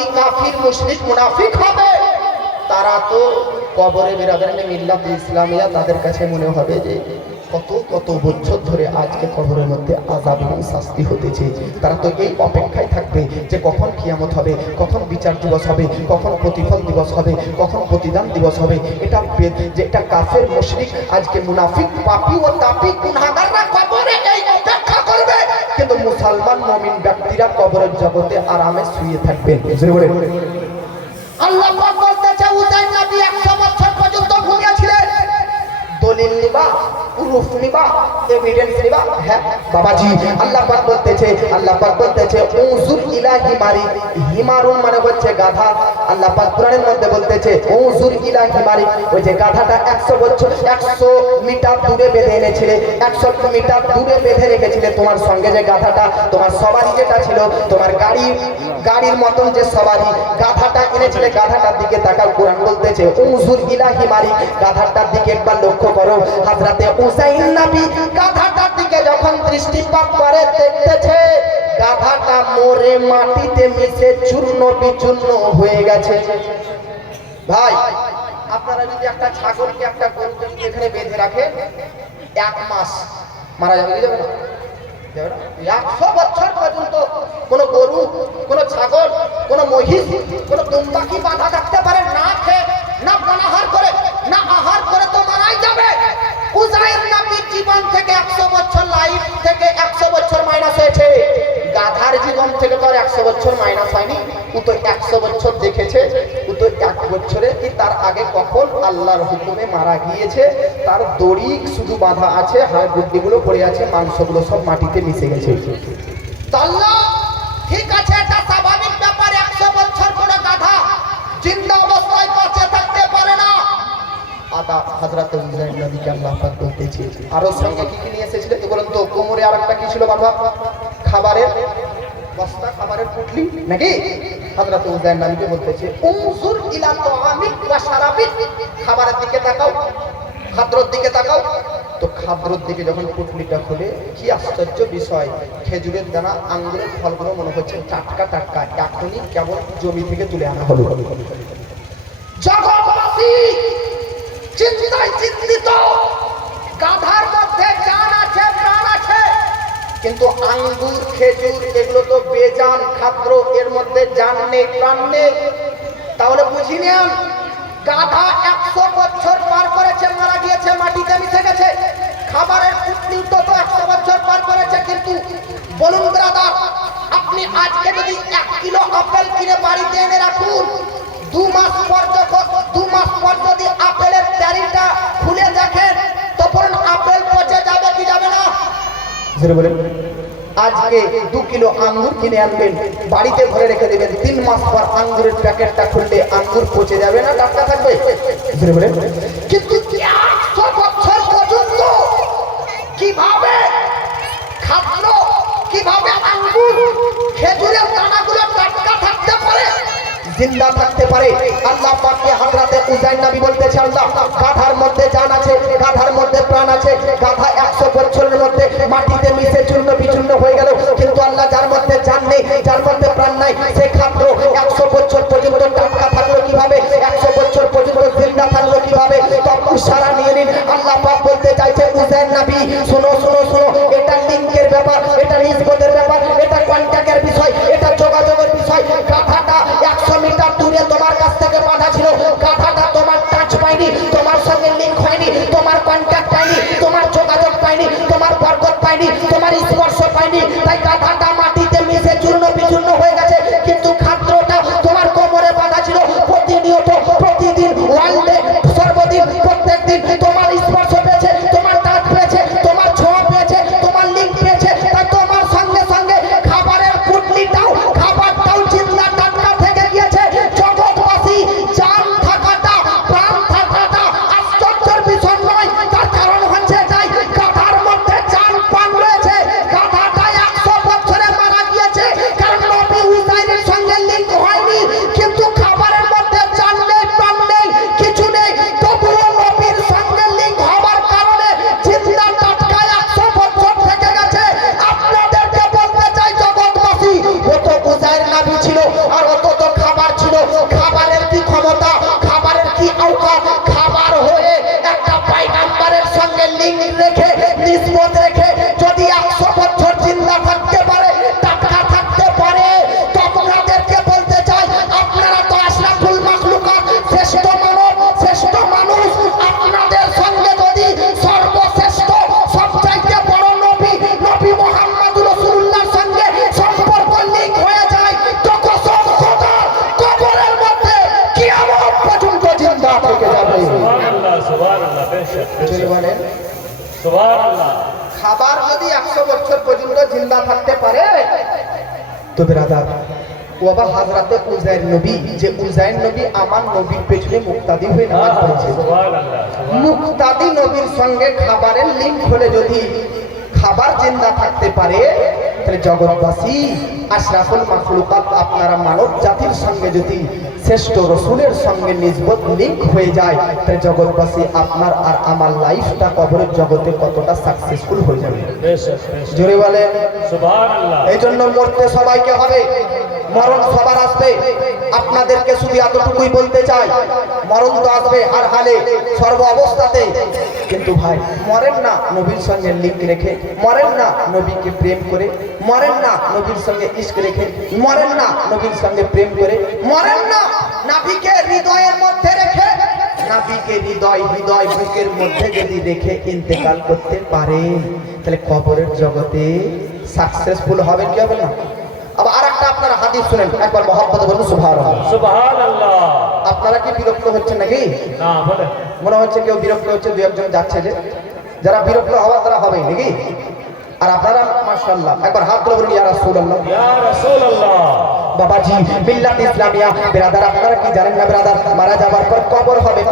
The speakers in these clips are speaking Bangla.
বেয়াহুদি কাফির মুশরিক মুনাফিক হবে, তারা তো কবরে বেরাবেন মিল্লাত ইসলামিয়া, তাদের কাছে মনে হবে যে কত কত বছর ধরে আজকে কবরের মধ্যে আযাব এবং শাস্তি হতেছে। তারা তো এই অপেক্ষায় থাকবে যে কখন কিয়ামত হবে, কখন বিচার দিবস হবে, কখন প্রতিফল দিবস হবে, কখন প্রতিদান দিবস হবে। এটা যে এটা কাফের মুশরিক আজকে মুনাফিক পাপী ও তাপী গুনাহগাররা কবরে এই অপেক্ষা করবে, কিন্তু মুসলমান মুমিন ব্যক্তিরা কবরের জগতে আরামে শুয়ে থাকবে। আল্লাহ পাক বলতেছে উযাইর নবী 100 বছর পর্যন্ত ঘুমিয়েছিলেন। দলিল নিবা, প্রুফ নিবা, এভিডেন্স নিবা। হ্যাঁ বাবাজি, আল্লাহ পাক বলতেছে উযুর ইলা হিমারি, হিমারুন মানে হচ্ছে গাধা। আল্লাহ পাক কোরআনের মধ্যে বলতেছে উযুর ইলা হিমারি, ওই যে গাধাটা 100 বছর 100 মিটার দূরে বেঁধে এনেছিলে, 100 মিটার দূরে বেঁধে রেখেছিলে তোমার সঙ্গে যে গাধাটা, তোমার সবারি যেটা ছিল, তোমার গাড়ির মতন যে সবারি, গাধাটা এনেছিলে, গাধাটার দিকে তাকাও। কোরআন বলতেছে উযুর ইলা হিমারি, গাধাটার দিকে একবার লক্ষ্য করো। হযরতে উযাইর নবী গাধাটার দিকে যখন দৃষ্টিপাত করে দেখতেছে গাধাটা মরে মাটিতে মিশে চূর্ণ বিচূর্ণ হয়ে গেছে। ভাই আপনারা যদি একটা ছাগলকে একটা গরুকে এখানে বেঁধে রাখেন, 1 মাস মারা যাবে কি যাবে না? 100 বছর পর্যন্ত কোন গরু, কোন ছাগল, কোন মহিষ, কোন দুম্বাকি বাধা থাকতে পারে না খেয়ে, না পানাহার করে, না আহার করে তো মারাই যাবে। উযাইর নবীর জীবন থেকে 100 বছর লাইফ থেকে 100 বছর মাইনাস হয়েছে। গাধার জীবন থেকে তো আর 100 বছর মাইনাস হয়নি। ও তো 100 বছর দেখেছে। ও তো 1 বছরে কি তার আগে কখন আল্লাহর হুকুমে মারা গিয়েছে। তার দড়ি শুধু বাঁধা আছে, হাড় গুড্ডিগুলো পড়ে আছে, মাংসগুলো সব মাটিতে মিশে গেছে। আল্লাহ ঠিক আছে, এটা স্বাভাবিক ব্যাপার। 100 বছর কোন গাধা জিন্দা অবস্থায় বাঁচে থাকতে পারে না। হযরত উযাইর নবীকে আল্লাহ পাক বলতেছে আরো সঙ্গে কি কি নিয়ে এসেছিলেন তো বলেন তো? কোমরে আরেকটা কি ছিল বাবা? খাবারের বস্তা, খাবারের পুটলি নাকি? হযরত উযাইর নবীকে বলতেছে উনজুর ইলা তাআমিক ওয়া শারাবিক, খাবারের দিকে তাকাও, খাদ্যর দিকে তাকাও। তো খাদ্যর দিকে যখন পুটলিটা খুলে, কি আশ্চর্য বিষয়, খেজুরের দানা, আঙ্গুরের ফলগুলো মনে হচ্ছে টাটকা টাটকা, এখনই কেবল জমি থেকে তুলে আনা হলো। জগৎবাসী চিন্তায় চিন্তিত, গাধার মধ্যে জান আছে, প্রাণ আছে, কিন্তু আঙ্গুর খেজুর এগুলো তো বেজান খাদ্য, এর মধ্যে জান নেই, প্রাণ নেই। তাহলে বুঝি নেন, গাধা 100 বছর পার করেছে, মারা গিয়েছে, মাটিতে মিশে গেছে। খাবারের পুটলি তো 100 বছর পার করেছে। কিন্তু বলুন ব্রাদার, আপনি আজকে যদি 1 কিলো আপেল কিনে বাড়িতে এনে রাখুন, 2 মাস পর যদি আপেলের ক্যারিটা খুলে দেখেন, তখন আপেল পচে যাবে কি যাবে না? আজকে 2 কিলো আঙ্গুর কিনে আনবেন, বাড়িতে ঘরে রেখে দেবেন, 3 মাস পর আঙ্গুরের প্যাকেটটা খুললে আঙ্গুর পচে যাবে না টাটকা থাকবে? কিন্তু 100 বছর পর্যন্ত কিভাবে খাদ্য, কিভাবে আঙ্গুর খেজুরের দানাগুলো টাটকা থাকতে পারে, জিন্দা থাকতে পারে? আল্লাহ পাককে হযরতে উযাইর নবী বলতেছে আল্লাহ, গাধার মধ্যে জান আছে, গাধার মধ্যে প্রাণ আছে। গাধা 100 বছরের মধ্যে মাটিতে মিশে চূর্ণ বিচূর্ণ হয়ে গেল, কিন্তু আল্লাহ যার মধ্যে জান নেই, যার মধ্যে প্রাণ নাই, সে খাদ্য 100 বছর পর্যন্ত টাটকা থাকলো কিভাবে? 100 বছর পর্যন্ত জিন্দা থাকলো কিভাবে? তখন সারা নিয়ে নিন। আল্লাহ পাক বলতে চাইছে উযাইর নবী শোনো শোনো শোনো, এটা লিঙ্কের ব্যাপার, এটা নিসবতের ব্যাপার, এটা কন্টাক্টের বিষয়, এটা যোগাযোগের বিষয়। গাধাটা 100 মিটার দূরে তোমার কাছ থেকে বাঁধা ছিল, গাধাটা তোমার টাচ পায়নি, তোমার সঙ্গে লিঙ্ক হয়নি, তোমার কন্টাক্ট পায়নি, তোমার যোগাযোগ পায়নি, তোমার বরকত পায়নি, তোমার স্পর্শ পায়নি, তাই গাধাটা মাটিতে মিশে চূর্ণ বিচূর্ণ হয়ে গেছে। কিন্তু খাদ্যটা তোমার কোমরে বাঁধা ছিল, প্রতিনিয়ত, প্রতিদিন, ওয়ান ডে, সর্বদিন, প্রত্যেক দিন তোমার স্পর্শ পেয়েছে, তোমার টাচ পেয়েছে, তোমার ছোঁয়া পেয়েছে, তোমার লিঙ্ক পেয়েছে। তাই তোমার সঙ্গে সঙ্গে খাবারের পুটলিটাও, খাবারটাও জিন্দা টাটকা থেকে গিয়েছে। জগৎবাসী, জান থাকাটা, প্রাণ থাকাটা আশ্চর্যের বিষয় নয়। তার কারণ হচ্ছে এটাই, গাধার মধ্যে জান প্রাণ রয়েছে। গাধাটা 100 বছরে মারা গিয়েছে, কারণ রেখে যদি 100 বছর জিন্দা থাকতে পারে, টাটকা থাকতে পারে, তো আপনাদেরকে বলতে চাই আপনারা তো আশরাফুল মাখলুকাত, শ্রেষ্ঠ মানব, শ্রেষ্ঠ মানুষ। আপনাদের সঙ্গে যদি সর্বশ্রেষ্ঠ সবচাইতে বড় নবী নবী মুহাম্মদুর রাসূলুল্লাহর সঙ্গে সম্পর্ক লিঙ্ক হয়ে যায়, তো কসম খোদা কবরের মধ্যে কিয়ামত পর্যন্ত জিন্দা থেকে যাবে। সুবহানাল্লাহ, সুবহানাল্লাহ, বেশক, চলে বলেন সুবহানাল্লাহ। খাবার যদি 100 বছর পর্যন্ত জিন্দা থাকতে পারে, তো বেরাদার ওবা হযরতে উযাইর নবী, যে উযাইর নবী আমার নবীর পেছনে মুক্তাদি হয়ে নামাজ পড়েছে, সুবহানাল্লাহ, মুক্তাদি নবীর সঙ্গে খাবারের লিঙ্ক হলে যদি খাবার জিন্দা থাকতে পারে, তাহলে জগৎবাসী আশরাফুল মাখলুকাত আপনারা মানব জাতির সঙ্গে যদি শ্রেষ্ঠ রসুলের সঙ্গে নিসবত লিঙ্ক হয়ে যায়, তাহলে জগৎবাসী আপনার আর আমার লাইফটা কবরের জগতে কতটা সাকসেসফুল হয়ে যাবে। বেশক, বেশক, জোরে বলেন সুবহানাল্লাহ। এই জন্য মরতে সবাইকে হবে, মরণ সবার আসবে। আপনাদেরকে শুধু এতটুকুই বলতে চাই, মরণ তো আসবে আর হালে সর্ব অবস্থাতে, কিন্তু ভাই মরেন না নবীর সঙ্গে লিঙ্ক রেখে, মরেন না নবীকে প্রেম করে, মরেন না নবীর সঙ্গে ইশক রেখে, মরেন না নবীর সঙ্গে প্রেম করে, মরেন না নবীকে হৃদয়ের মধ্যে রেখে। নবীকে হৃদয় বুকের মধ্যে যদি রেখে ইন্তেকাল করতে পারে, তাহলে কবরের জগতে সাকসেসফুল হবেন কি হবে না? আবার আরেকটা আপনারা হাদিস শুনেন, একবার মহব্বতে বলুন সুবহানাল্লাহ। সুবহানাল্লাহ। আপনারা কি বিরক্ত হচ্ছেন নাকি? না, বলেন। মনে হচ্ছে কেউ বিরক্ত হচ্ছে, দুই একজন যাচ্ছে, যে যারা বিরক্ত হওয়ার তারা হবেই নাকি? আর আপনারা মাশাআল্লাহ একবার হাত তুলে বলুন ইয়া রাসূলুল্লাহ। ইয়া রাসূলুল্লাহ। বাবাজি মিল্লাত ইসলামিয়া ব্রাদার, আপনারা কি জানেন না ব্রাদার, মারা যাবার পর কবর হবে।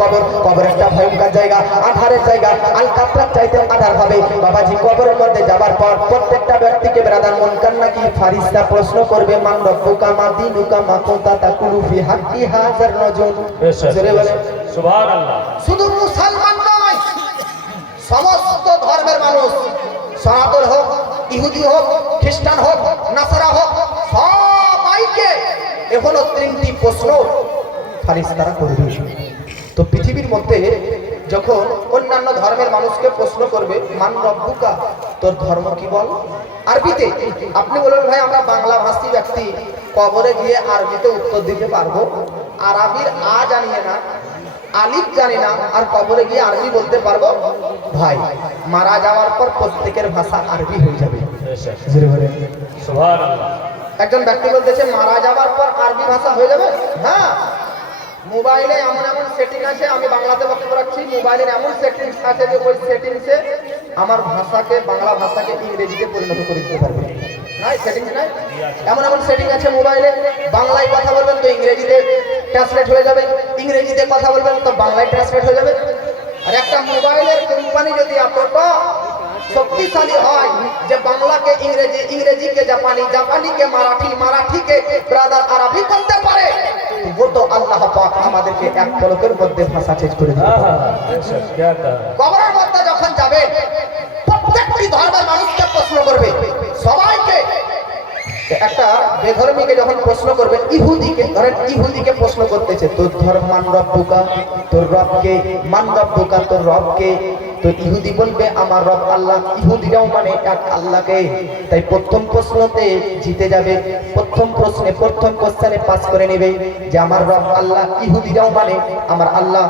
কবর একটা ভয়ঙ্কর জায়গা, আধারের জায়গা, আল-কাতরার চাইতে আধার হবে। বাবাজি কবরের মধ্যে যাবার পর প্রত্যেকটা ব্যক্তিকে ব্রাদার মুনকার নাকি ফারিস্তা প্রশ্ন করবে, মান রব্বুকা মা দীনুকা মা কুনতা তাকুলু ফি হাক্কি হাযার রাজুল। জোরে বলেন সুবহানাল্লাহ। শুধু মুসলমান নয়, সমস্ত ধর্মের মানুষ, সনাতন হোক, ইহুদি হোক, খ্রিস্টান হোক, নাসারা হোক, সবাইকে এখনো 3টি প্রশ্ন ফারিস্তারা করবে। তো পৃথিবীর মধ্যে যখন অন্যান্য ধর্মের মানুষকে প্রশ্ন করবে, মান রব্বুকা, তোর ধর্ম কি বল, আরবিতে। আপনি বলবেন ভাই আমরা বাংলা ভাষী ব্যক্তি, কবরে গিয়ে আরবিতে উত্তর দিতে পারবো? আরবির আ জানিয়ে না, আলিফ জানি না, আর কবরে গিয়ে আরবি বলতে পারবো? ভাই মারা যাওয়ার পর প্রত্যেকের ভাষা আরবি হয়ে যাবে। বেশক, সুবহানাল্লাহ। একজন ব্যক্তি বলতেছে মারা যাওয়ার পর আরবি ভাষা হয়ে যাবে। হ্যাঁ, মোবাইলে এমন এমন সেটিং আছে, আমি বাংলাতে বক্তব্য রাখছি, মোবাইলের এমন সেটিংস আছে যে ওই সেটিংসে আমার ভাষাকে, বাংলা ভাষাকে ইংরেজিতে পরিণত করে দিতে পারবে। নাই সেটিংস নাই, এমন এমন সেটিং আছে মোবাইলে, বাংলায় কথা বলবেন তো ইংরেজিতে ট্রান্সলেট হয়ে যাবে, ইংরেজিতে কথা বলবেন তো বাংলায় ট্রান্সলেট হয়ে যাবে। আর একটা মোবাইলের কোম্পানি যদি এতটা শক্তিশালী হয় যে বাংলাকে ইংরেজি, ইংরেজিকে জাপানি, জাপানিকে মারাঠি, মারাঠিকে ব্রাদার আরবি করতে পারে, वो तो আল্লাহ পাক আমাদেরকে এক পলকের মধ্যে ভাষা চেঞ্জ করে দিবে। বেশক, क्या था? কবরের মধ্যে যখন যাবে প্রত্যেকটি ধর্মের মানুষকে প্রশ্ন করবে, সবাইকে। একটা বেধর্মীকে যখন প্রশ্ন করবে, ইহুদিকে ধরেন, ইহুদিকে প্রশ্ন করতেছে, তোর ধর্ম মান রব্বুকা, তোর রবকে, মান রব্বুকা, তোর রবকে। তো ইহুদি বলবে আমার রব আল্লাহ। ইহুদিরাও মানে এক আল্লাহকে। তাই প্রথম প্রশ্নতে জিতে যাবে, প্রথম প্রশ্নে, প্রথম কোশ্চেনে পাস করে নেবে যে আমার রব আল্লাহ। ইহুদিরাও মানে আমার আল্লাহ।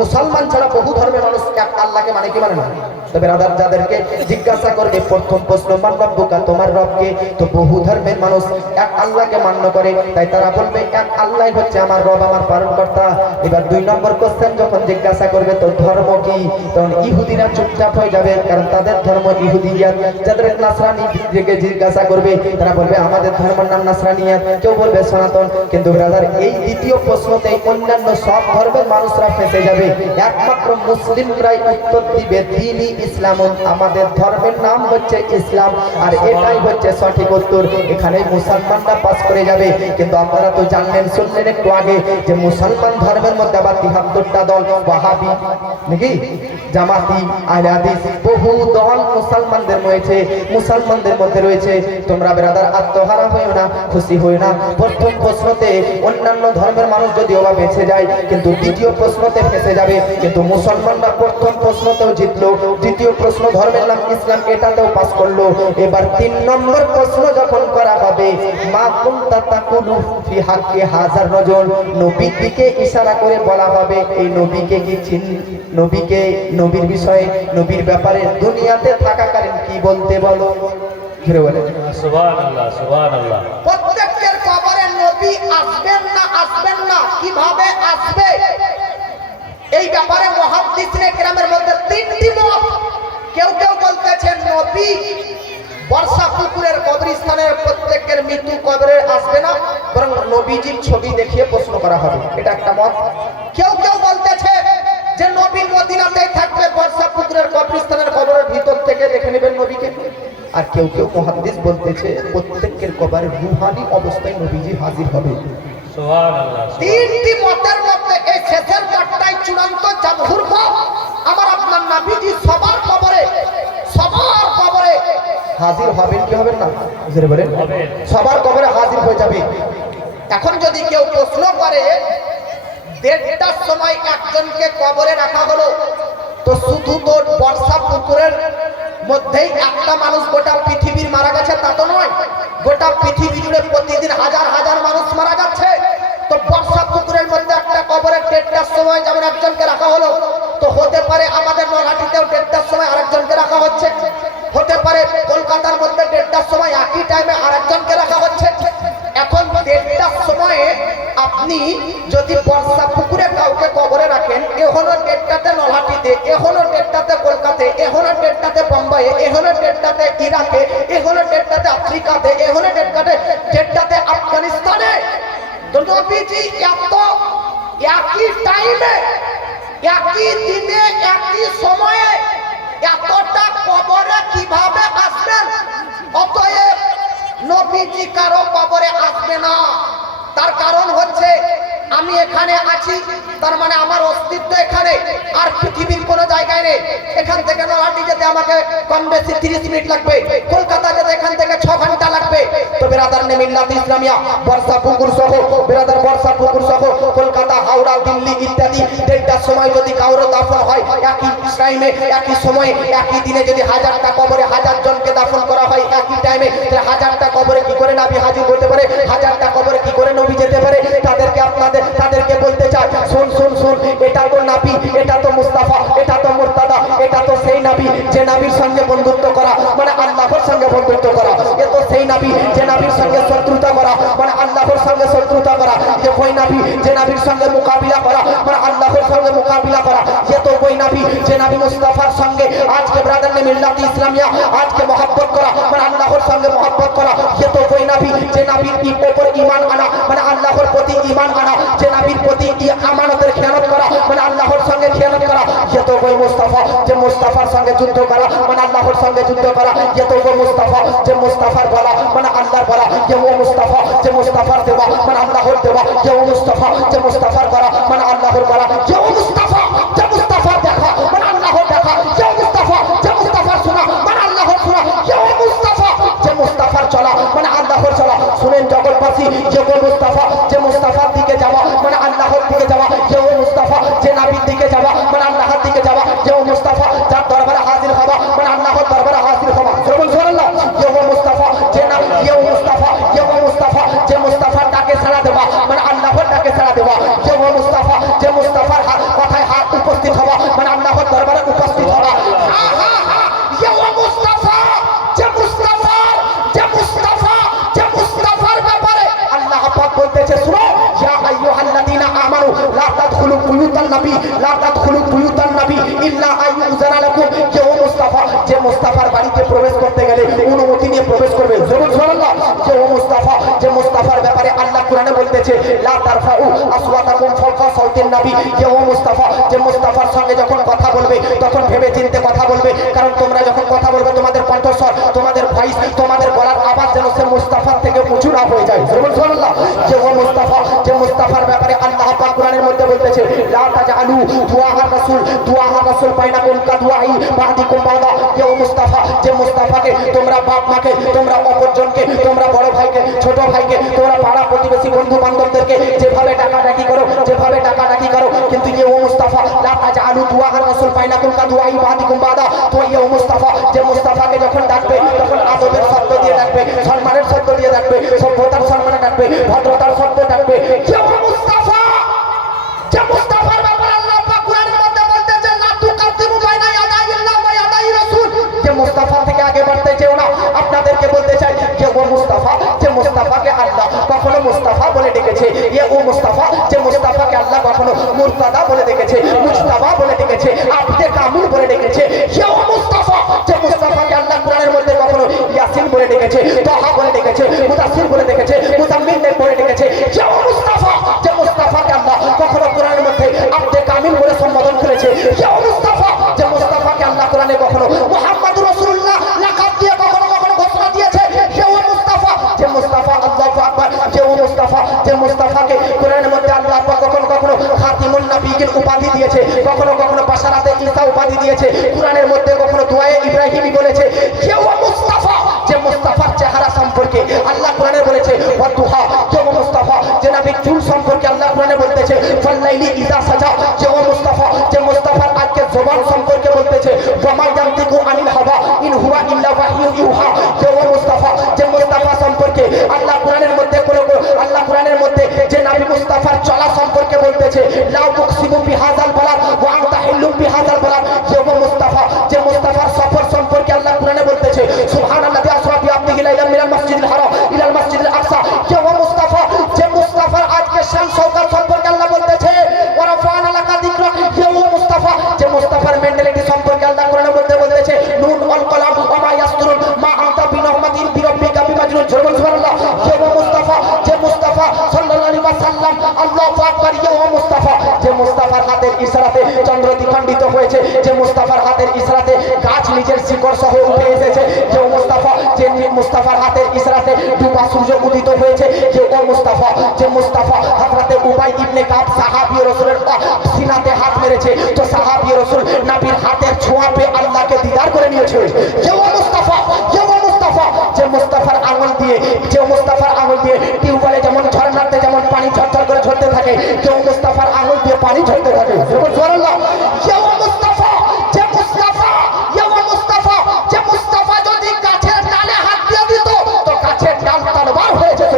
মুসলমান ছাড়া বহু ধর্মের মানুষ এক আল্লাহকে মানে কি মানে না? তবে রাদার যাদেরকে জিজ্ঞাসা করবে প্রথম প্রশ্ন মান রব্বুকা, তোমার রবকে, তো বহু ধর্মের মানুষ এক আল্লাহকে মান্য করে, তাই তারা বলবে এক আল্লাহ হচ্ছে আমার রব, আমার পালনকর্তা। এবার 2 নম্বর কোশ্চেন যখন জিজ্ঞাসা করবে তোর ধর্ম কি, তখন ইহুদিরা চুপচাপ হয়ে যাবে, কারণ তাদের ধর্ম ইহুদিয়াত। যাদের নাসরানি দিকে জিজ্ঞাসা করবে তারা বলবে আমাদের ধর্মের নাম নাসরানিয়াত, কেউ বলবে সনাতন। কিন্তু ব্রাদার এই দ্বিতীয় প্রশ্নতে অন্যান্য সব ধর্মের মানুষরা ফেঁসে যাবে, একমাত্র মুসলিমরাই উত্তর দিবে দ্বীনি ইসলাম, আমাদের ধর্মের নাম হচ্ছে ইসলাম, আর এটাই হচ্ছে সঠিক উত্তর। এখানে মুসলমানরা পাস করে যাবে। কিন্তু আপনারা তো জানলেন, শুনলেন একটু আগে যে মুসলমান ধর্মের মধ্যে আবার 73টা দল, ওয়াহাবি নাকি, জামাতি, আহলে হাদিস, বহু দল মুসলমানদের রয়েছে, মুসলমানদের মধ্যে রয়েছে। তোমরা ব্রাদার আত্মহারা হয়েও না, খুশি হয়ে না। প্রথম প্রশ্নতে অন্যান্য ধর্মের মানুষ যদিও বা বেঁচে যায়, কিন্তু দ্বিতীয় প্রশ্নতে ফেঁসে যাবে। কিন্তু মুসলমানরা প্রথম প্রশ্নতেও জিতলো, দ্বিতীয় প্রশ্ন ধর্মের নাম ইসলাম, এটাতেও পাস করলো। এবার 3 নম্বর প্রশ্ন যখন করা হবে, মা কুনতা তাকুলু ফি হাক্কি হাজার রাজুল, নবীর দিকে ইশারা করে বলা হবে, এই নবীকে কি নবীকে, নবীর বিষয়ে, নবীর ব্যাপারে দুনিয়াতে থাকাকালীন কি বলতে বলো? ঘিরে বলে সুবহানাল্লাহ, সুবহানাল্লাহ। প্রত্যেকের কবরে নবী আসবেন না, আসবেন না, কিভাবে আসবে, এই ব্যাপারে মুহাদ্দিসিনে কেরামের মধ্যে 3টি মত। কেউ কেউ বলতেছেন নবী বর্ষা পুকুরের কবরস্থানের প্রত্যেকের মৃত্যু কবরে আসবে না, বরং নবীজির ছবি দেখিয়ে প্রশ্ন করা হবে, এটা একটা মত। কেউ কেউ বলতেছে যে নবী মদিনাতেই থাকবে, বর্ষা পুকুরের কবরস্থানের কবরের ভিতর থেকে দেখে নেবেন নবীকে। আর কেউ কেউ মুহাদ্দিস বলতেছে প্রত্যেকের কবরে রূহানি অবস্থায় নবীজি হাজির হবে। সুবহানাল্লাহ। 3টি মতের মধ্যে এই শেষের মতটাই চূড়ান্ত জামহুর মত। আমার আপনার নবীজি সবার কবরে হাজির হবেন কি হবেন না? বুঝতে পারেন? সবার কবরে হাজির হয়ে যাবে। এখন যদি কেউ প্রশ্ন করে 1:30টার সময় একজনকে কবরে রাখা হলো, তো শুধু তো বর্ষা পুকুরের মধ্যেই একটা মানুষ গোটা পৃথিবীর মারা গেছে তা তো নয়, গোটা পৃথিবী জুড়ে প্রতিদিন হাজার হাজার মানুষ মারা যাচ্ছে। তো বর্ষা পুকুরের মধ্যে একটা কবরে 1:30টার সময় যেমন একজনকে রাখা হলো, তো হতে পারে আমাদের নলহাটিতেও 1:30টার সময় আরেকজনকে রাখা হচ্ছে, হতে পারে কলকাতার মধ্যে 1:30টার সময় একই টাইমে আরেকজনকে রাখা হচ্ছে। এখন 1:30টার সময়ে আপনি যদি বর্ষা পুকুরে কাউকে কবরে রাখেন, এ হলো 1:30টাতে নলহাটিতে, এ হলো 1:30টাতে কলকাতায়, এ হলো 1:30টাতে বোম্বাইয়ে, এ হলো 1:30টাতে ইরাকে, এ হলো 1:30টাতে আফ্রিকাতে, এ হলো 1:30টাতে আফগানিস্তানে। তো নবীজি এত একই টাইমে, একই দিনে, একই সময়ে এতটা কবরে কিভাবে আসবেন? অতএব নবীজি কারো কবরে আসবে না। তার কারণ হচ্ছে আমি এখানে আছি, তার মানে আমার অস্তিত্ব এখানে, আর পৃথিবীর কোনো জায়গায় নেই। এখান থেকে নলহাটি যেতে আমাকে কম বেশি 30 মিনিট লাগবে, কলকাতা যেতে এখান থেকে 6 ঘন্টা লাগবে। তো বেরাদার নে মিল্লাত ইসলামিয়া বর্ষা পুকুর সহ, বেরাদার বর্ষা পুকুর সহ কলকাতা, হাওড়া, দিল্লি ইত্যাদি 1:30টার সময় যদি কারো দাফন হয়, একই টাইমে, একই সময়ে, একই দিনে যদি 1000টা কবরে 1000 জনকে দাফন করা হয় একই টাইমে, তাহলে 1000টা কবরে কি করে নবী হাজির হতে পারে? 1000টা কবরে কি করে নবী যেতে পারে? তাদেরকে বলতে চাই, শুন শুন শুন, এটা তো নবী, এটা তো মুস্তাফা, এটা তো মুর্তাদা, এটা তো সেই নবী যে নবীর সঙ্গে বন্ধুত্ব করা মানে আল্লাহর সঙ্গে বন্ধুত্ব করা। এ তো সেই নবী যে নবীর সঙ্গে শত্রুতা করা মানে আল্লাহর সঙ্গে শত্রুতা করা। এ ওই নবী যে নবীর সঙ্গে মোকাবিলা করা মানে আল্লাহর সঙ্গে মোকাবিলা করা। এ তো ওই নবী যে নবী মুস্তাফার সঙ্গে আজকে ব্রাদার নে মিল্লাত ইসলামিয়া আজকে মহব্বত করা মানে আল্লাহর সঙ্গে মহব্বত করা। এ তো ওই নবী যে নবীর উপর ঈমান আনা মানে আল্লাহর প্রতি ঈমান আনা, যে নবীর প্রতি আমানতের খেয়ানত করা মানে আল্লাহর সঙ্গে খেয়ানত করা। এ তো ওই মুস্তাফা যে মুস্তাফার সঙ্গে যুদ্ধ করা মানে আল্লাহর সঙ্গে যুদ্ধ করা। এ তো ওই মুস্তাফা যে মুস্তাফার বলা মানে আল্লাহর বলা। এ ও মুস্তাফা যে মুস্তাফার দেওয়া মানে আল্লাহর দেওয়া। এ ও মুস্তাফা যে মুস্তাফার করা মানে আল্লাহর করা। এ ও মুস্তাফা যে মুস্তাফার দেখা মানে আল্লাহর দেখা। এ ও মুস্তাফা যে মুস্তাফার শোনা মানে আল্লাহর শোনা। এ ও মুস্তাফা যে মুস্তাফার চলা মানে আল্লাহর চলা। শুনেন জগৎবাসী, যে ও মুস্তাফা যে মুস্তাফার দিকে যাওয়া মানে আল্লাহর দিকে যাওয়া। যে ও মুস্তাফা যে নবীর দিকে যাওয়া মানে আল্লাহর দিকে যাওয়া। যে ও মুস্তাফা যার দরবারে হাজির হওয়া মানে আল্লাহর দরবারে হাজির হওয়া। সুবহানাল্লাহ। যে ও মুস্তাফা যে না, যে ও মুস্তাফা, যে ও মুস্তাফা যে মুস্তাফার ডাকে সাড়া দেওয়া মানে আল্লাহর ডাকে সাড়া দেওয়া। যে ও মুস্তাফা যে মুস্তাফার কথায় হাত উপস্থিত হওয়া মানে আল্লাহর দরবারে উপস্থিত হওয়া। যে ও মুস্তাফা যে মুস্তাফার যে মুস্তাফা যে মুস্তাফার ব্যাপারে আল্লাহ পাক বলতেছে, শুনো, ইয়া আইয়ুহাল্লাযীনা আমানু লা তাদখুলু বুয়ুতান নবী লা তাদখুলু বুয়ুতান নবী ইল্লা আইয়ুযানা লাকুম। যে ও মুস্তাফা যে মুস্তাফার বাড়িতে প্রবেশ করতে গেলে অনুমতি নিয়ে প্রবেশ করবে। সুবহানাল্লাহ। যে ও মুস্তাফা যে মুস্তাফার ব্যাপারে আল্লাহ কোরআনে বলতেছে, লা তারফাউ আসওয়াতাকুম ফাওকা সাওতিন নবী। যে ও মুস্তাফা যে মুস্তাফার সঙ্গে যখন কথা বলবে তখন ভেবে চিন্তে কথা বলবে, কারণ তোমরা যখন কথা বলবে তোমাদের কণ্ঠস্বর, তোমাদের ভয়েস, তোমাদের গলার আওয়াজ যেন সে মুস্তাফার থেকে উঁচু না হয়ে যায়। সুবহানাল্লাহ। যে ও মুস্তাফা যে মুস্তাফার ব্যাপারে আল্লাহ পাক কোরআনের মধ্যে বলতেছে লা তাজআলু দুআআর রাসূল বাইনাকুম কাদুআই বাদিকুম বাদা। যে মুস্তাফা, যে মুস্তাফাকে তোমরা বাপ মাকে, তোমরা অপরজনকে, তোমরা বড় ভাইকে, ছোট ভাইকে, তোমরা পাড়া প্রতিবেশী বন্ধু বান্ধবদেরকে যেভাবে ডাকাডাকি করো, যেভাবে ডাকাডাকি করো, কিন্তু ইয়ে ও মুস্তাফা লা তাজআলু দুআআর রাসূল বাইনাকুম কাদুআই বাদিকুম বাদা। তো ইয়ে ও মুস্তাফা, যে মুস্তাফাকে যখন ডাকবে তখন আদবের শব্দ দিয়ে ডাকবে, সম্মানের শব্দ দিয়ে ডাকবে, সভ্যতার সম্মানে ডাকবে, ভদ্রতার শব্দ ডাকবে। যে ও মুস্তাফা, যে মুস্তাফার ব্যাপারে আল্লাহ পাক কোরআনের মধ্যে বলতেছে লা তুকাদ্দিমু বাইনা ইয়াদাইল্লাহি ওয়া ইয়াদাই রাসূল। যে মুস্তাফা থেকে আগে বাড়তে চেও না। আপনাদেরকে বলতে চাই যে ও মুস্তাফা, যে মুস্তাফাকে আল্লাহ কখনো মুস্তাফা বলে ডেকেছে, ইয়ে ও মুস্তাফা, যে মুস্তাফাকে আল্লাহ কখনো মুরতাদা বলে ডেকেছে, মুজতাবা বলে ডেকেছে, আবদে কামুল বলে ডেকেছে। যে ও মুস্তাফা, যে মুস্তাফাকে আল্লাহ কোরআনের মধ্যে কখনো ইয়াসিন বলে ডেকেছে, তাহা বলে ডেকেছে, মুদাসসির বলে ডেকেছে, মুজাম্মিল বলে ডেকেছে। যে ও মুস্তাফা, যে মুস্তাফাকে আল্লাহ কখনো কোরআনের মধ্যে আবদে কামিল বলে সম্বোধন করেছে। যে ও মুস্তাফা, যে মুস্তাফাকে আল্লাহ কোরআনে কখনো মুহাম্মাদুর রাসূলুল্লাহ লাকাব দিয়ে কখনো কখনো ঘোষণা দিয়েছে। যে ও মুস্তাফা, যে মুস্তাফা আল্লাহু আকবার, যে ও মুস্তাফা, যে মুস্তাফাকে কোরআনের মধ্যে আল্লাহ পাক কখনো কখনো খাতিমুন নবিয়্যিন উপাধি দিয়েছে, কখনো কখনো বাশারাতে ঈসা উপাধি দিয়েছে, কোরআনের মধ্যে কখনো দুআয়ে ইব্রাহিমি বলেছে। যে ও মুস্তাফা, যে মুস্তাফার চেহারা সম্পর্কে আল্লাহ কোরআনে বলেছে ওয়াদুহা। যে ও মুস্তাফা, যে নবীর চুল সম্পর্কে আল্লাহ কোরআনে বলতেছে ফাল্লাইলি ইযা সাজা। যে ও মুস্তাফা, যে মুস্তাফার আজকে জবান সম্পর্কে বলতেছে ওয়ামা ইয়ানতিকু আনিল হাওয়া ইন হুয়া ইল্লা ওয়াহয়ু ইউহা। যে ও মুস্তাফা, যে মুস্তাফা সম্পর্কে আল্লাহ কোরআনের মধ্যে আল্লাহ কোরআনের মধ্যে যে নবী মুস্তাফার চলা সম্পর্কে বলতেছে লা তুকসিবু বিহাযাল বালাদ ওয়া আনতা হিল্লুম বিহাযাল বালাদ। যে ও মুস্তাফা, যে মুস্তাফার সফর সম্পর্কে আল্লাহ কোরআনে বলতেছে সুবহানাল্লাযী আসরা বিআবদিহি লাইলাম মিনাল মাসজিদিল হারাম ইলাল মাসজিদিল আকসা। যে ও মুস্তাফা, যে মুস্তাফার আজকে শান শওকত সম্পর্কে আল্লাহ বলতেছে ওয়া রাফা'না লাকা যিকরাক। যে ও মুস্তাফা, যে মুস্তাফার মেন্টালিটি সম্পর্কে আল্লাহ কোরআনের মধ্যে বলতেছে নুন ওয়াল কলাম ওয়া মা ইয়াসতুরুন মা আনতা বিনি'মাতিন বিরাব্বিকা বিমাজনুন। সুবহানাল্লাহ। যে ও মুস্তাফা, যে মুস্তাফা সাল্লাল্লাহু আলাইহি ওয়াসাল্লাম আল্লাহু আকবার। যে ও মুস্তাফা, যে মুস্তাফার হাতের ইশারাতে চন্দ্র দ্বিখণ্ডিত হয়েছে, যে মুস্তাফার হাতের ইশারাতে গাছ নিজের শিকড় সহ উঠে এসেছে। যে ও মুস্তাফা, যে মুস্তাফার হাতের ইশারাতে ডুবা সূর্য উদিত হয়েছে। যে ও মুস্তাফা, যে মুস্তাফা হযরতে উবাই ইবনে কাব সাহাবী রাসূলের সিনাতে হাত মেরেছে, তো সাহাবী রাসূল নবীর হাতের ছোঁয়া পেয়ে আল্লাহকে দিদার করে নিয়েছে। যে ও মুস্তাফা, যে ও মুস্তাফা, যে মুস্তাফার আঙুল দিয়ে, যে মুস্তাফার আঙুল দিয়ে টিউবওয়েলে যেমন ঝর্ণাতে যেমন পানি ঝরঝর করে ঝরতে থাকে, যে মুস্তাফার আঙুল দিয়ে পানি ঝরতে থাকে। সুবহানাল্লাহ। যে মুস্তাফা, যে মুস্তাফা, যে মুস্তাফা, যে মুস্তাফা যদি গাছের ডালে হাত দিয়ে দিত তো গাছের ডাল তরবার হয়ে যেত।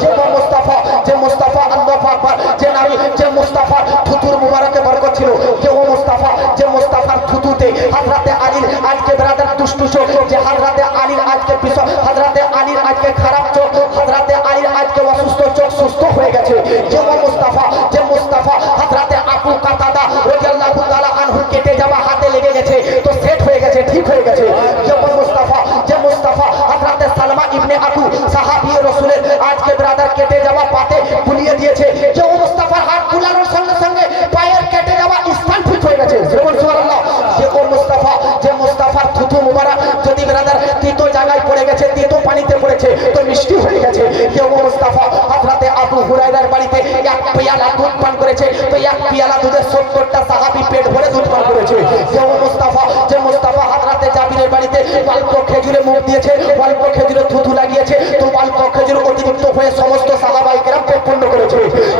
যে মুস্তাফা, যে মুস্তাফা আল্লাহু আকবার, যে নবী, যে মুস্তাফার থুতুর মুবারকে বরকত ছিল। যে ও মুস্তাফা, যে মুস্তাফার থুতুতে হযরতে আলীর আজকে ব্রাদার দুষ্টু চোখ, যে হযরতে আলীর আজকে পিছন, হযরতে আলীর আজকে খারাপ চোখ, হযরতে আলীর আজকে অসুস্থ চোখ সুস্থ হয়ে গেছে। যে ও মুস্তাফা, যে মুস্তাফা হযরতে আবু কাতাদা রাদিয়াল্লাহু তাআলা আনহু কেটে যাওয়া হাতে লেগে গেছে তো সেট হয়ে গেছে, ঠিক হয়ে গেছে। যে ও মুস্তাফা, যে মুস্তাফা হযরতে সালমা ইবনে আকু সাহাবী রাসূলের আজকে ব্রাদার কেটে যাওয়া পাতে বুলিয়ে দিয়েছে। যে ও মুস্তাফার হাত বুলানোর সঙ্গে সঙ্গে পায়ের কেটে যাওয়া স্থান ঠিক হয়ে গেছে। সুবহানাল্লাহ। যে ও মুস্তাফা, যে মুস্তাফার থুতু মুবারক যদি ব্রাদার তিতো জায়গায় পড়ে গেছে, তিতো পানিতে পড়েছে তো মিষ্টি হয়ে গেছে। যে ও মুস্তাফা হযরতে আবু হুরায়রার বাড়িতে এক পেয়ালা দুধ পান করেছে তো এক পেয়ালা দুধের 70টা সাহাবী পেট ভরে দুধ পান করেছে। যে ও মুস্তাফা, যে মুস্তাফা হযরতে জাবিরের বাড়িতে অল্প খেজুরে মুখ দিয়েছে, অল্প খেজুরে থুতু লাগিয়েছে তো অল্প খেজুর অতিরিক্ত হয়ে সমস্ত সাহাবায়ে কেরাম পেট পূর্ণ করেছে।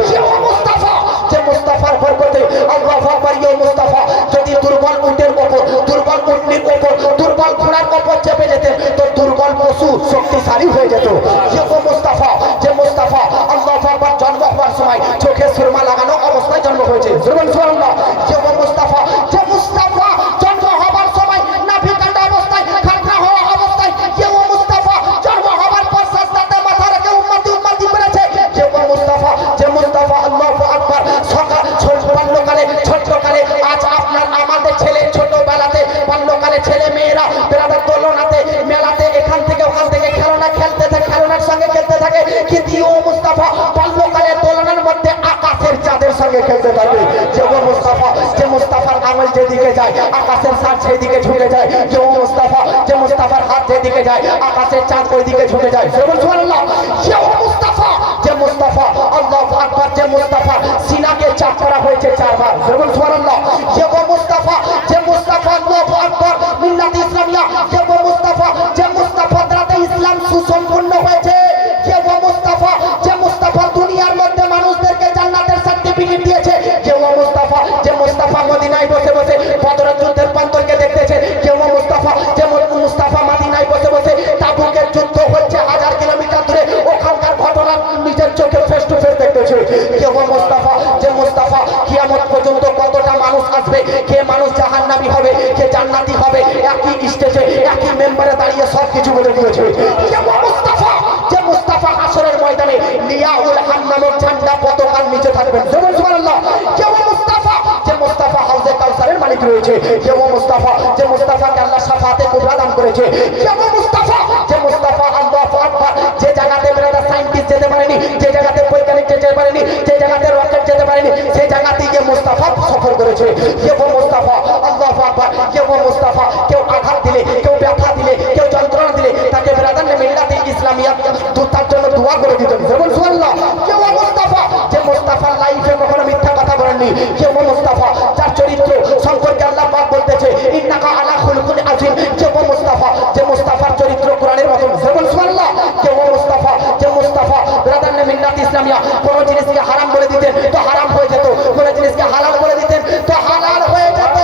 যে ও মুস্তাফা, যে মুস্তাফার বরকতে আল্লাহু আকবার। ইয়া মুস্তাফা যদি দুর্বল উটের উপর, দুর্বল উটনির উপর, দুর্বল ঘোড়ার উপর চেপে যেতে তো দুর্বল পশু শক্তিশালী হয়ে যেত। যে ও মুস্তাফা, যে মুস্তাফা আল্লাহু আকবার জন্ম হওয়ার সময় চোখে সুরমা লাগানো অবস্থায় জন্ম হয়েছে। সুবহানাল্লাহ। যে ও মুস্তাফা, যে মুস্তাফা জন্ম হওয়ার সময় নাভি কাটা অবস্থায়, খাতনা হওয়া অবস্থায়, যে ও মুস্তাফা জন্ম হওয়ার পর সাজদাতে মাথা রেখে উম্মতি উম্মতি করেছে। যে ও মুস্তাফা, যে মুস্তাফা আল্লাহু আকবার সকাল বাল্যকালে ছোট্টকালে আজ আপনার আমাদের ছেলে ছোটবেলাতে বাল্যকালে ছেলে মেয়েরা বেড়াতে দোলনাতে মেলাতে এখান থেকে ওখান থেকে খেলনা খেলতে থাকে, খেলনার সঙ্গে খেলতে থাকে, কিন্তু ও মুস্তাফা বাল্যকালে দোলনার মধ্যে আকাশের চাঁদের সঙ্গে খেলতে থাকে। যে ও মুস্তাফা, যে মুস্তাফার আঙুল যেদিকে যায় আকাশের চাঁদ সেদিকে ঝুঁকে যায়। যে ও মুস্তাফা, যে মুস্তাফার হাত যেদিকে যায় আকাশের চাঁদ ওইদিকে ঝুঁকে যায়। সুবহানাল্লাহ। যে ও মুস্তাফা, যে মুস্তাফা আল্লাহু আকবার আকবার যে মুস্তাফা সিনাকে চাপ করা হয়েছে 4 বার যেমন সুবহানাল্লাহ যে ও মুস্তাফা যে মুস্তাফা আল্লাহু আকবার মিল্লাত ইসলামিয়া যে ও মুস্তাফা যে মুস্তাফা দ্বারা ইসলাম সুসম্পন্ন হয়েছে যে ও মুস্তাফা যে মুস্তাফা দুনিয়ার মধ্যে মানুষদেরকে জান্নাতের সার্টিফিকেট দিয়েছে যে ও মুস্তাফা যে মুস্তাফা মদিনায় বসে বসে বদরের যুদ্ধের প্রান্তরকে দেখতেছে যে ও মুস্তাফা যে মুস্তাফা মদিনায় বসে বসে তাবুকের যুদ্ধ হচ্ছে 1000 কিলোমিটার দূরে ওখানকার ঘটনা নিজের চোখে ফেস টু ফেস দেখতেছে যে ও মুস্তাফা যে মুস্তাফা কিয়ামত পর্যন্ত কতটা মানুষ আসবে কে মানুষ জাহান্নামী হবে কে জান্নাতি হবে একই স্টেজে একই মেম্বারে দাঁড়িয়ে সব কিছু বলে দিয়েছে যে ও মুস্তাফা যে মুস্তাফা হাসরের ময়দানে লিয়াউল হাম নামক ঝান্ডা পতাকার নিচে থাকবেন সুবহানাল্লাহ যে ও মুস্তাফা যে মুস্তাফা হাউজে কাউসারের মালিক রয়েছে যে ও মুস্তাফা যে মুস্তাফাকে আল্লাহ শাফাতে কুবরা দান করেছে যে ও মুস্তাফা যে মুস্তাফা আল্লাহু আকবার যে জায়গাতে ব্রাদার সায়েন্টিস্ট যেতে পারেনি যে জায়গাতে বৈজ্ঞানিক যেতে পারেনি যে জায়গাতে রকেট যেতে পারেনি সেই জায়গাতে গিয়ে মুস্তাফা সফর করেছে যে ও মুস্তাফা আল্লাহু আকবার যে ও মুস্তাফা কেউ আঘাত দিলে কেউ ব্যথা দিলে কেউ যন্ত্রণা দিলে তাকে ব্রাদার মিল্লাতে ইসলামিয়া তার জন্য দোয়া করে দিতেন যেমন সুবহানাল্লাহ যে ও মুস্তাফা যে মুস্তাফা লাইফে কখনো মিথ্যা কথা বলেননি যে ও মুস্তাফা যার চরিত্র সম্পর্কে আল্লাহ পাক বলতেছে ইন্নাকা আলা খুলুকুন আযীম যে ও মুস্তাফা যে মুস্তাফার চরিত্র কোরআনের মতন যেমন সুবহানাল্লাহ যে ও মুস্তাফা যে মুস্তাফা ব্রাদার মিল্লাত ইসলামিয়া কোন জিনিসকে হারাম বলে দিতেন তো হারাম হয়ে যেত কোন জিনিসকে হালাল বলে দিতেন তো হালাল হয়ে যেত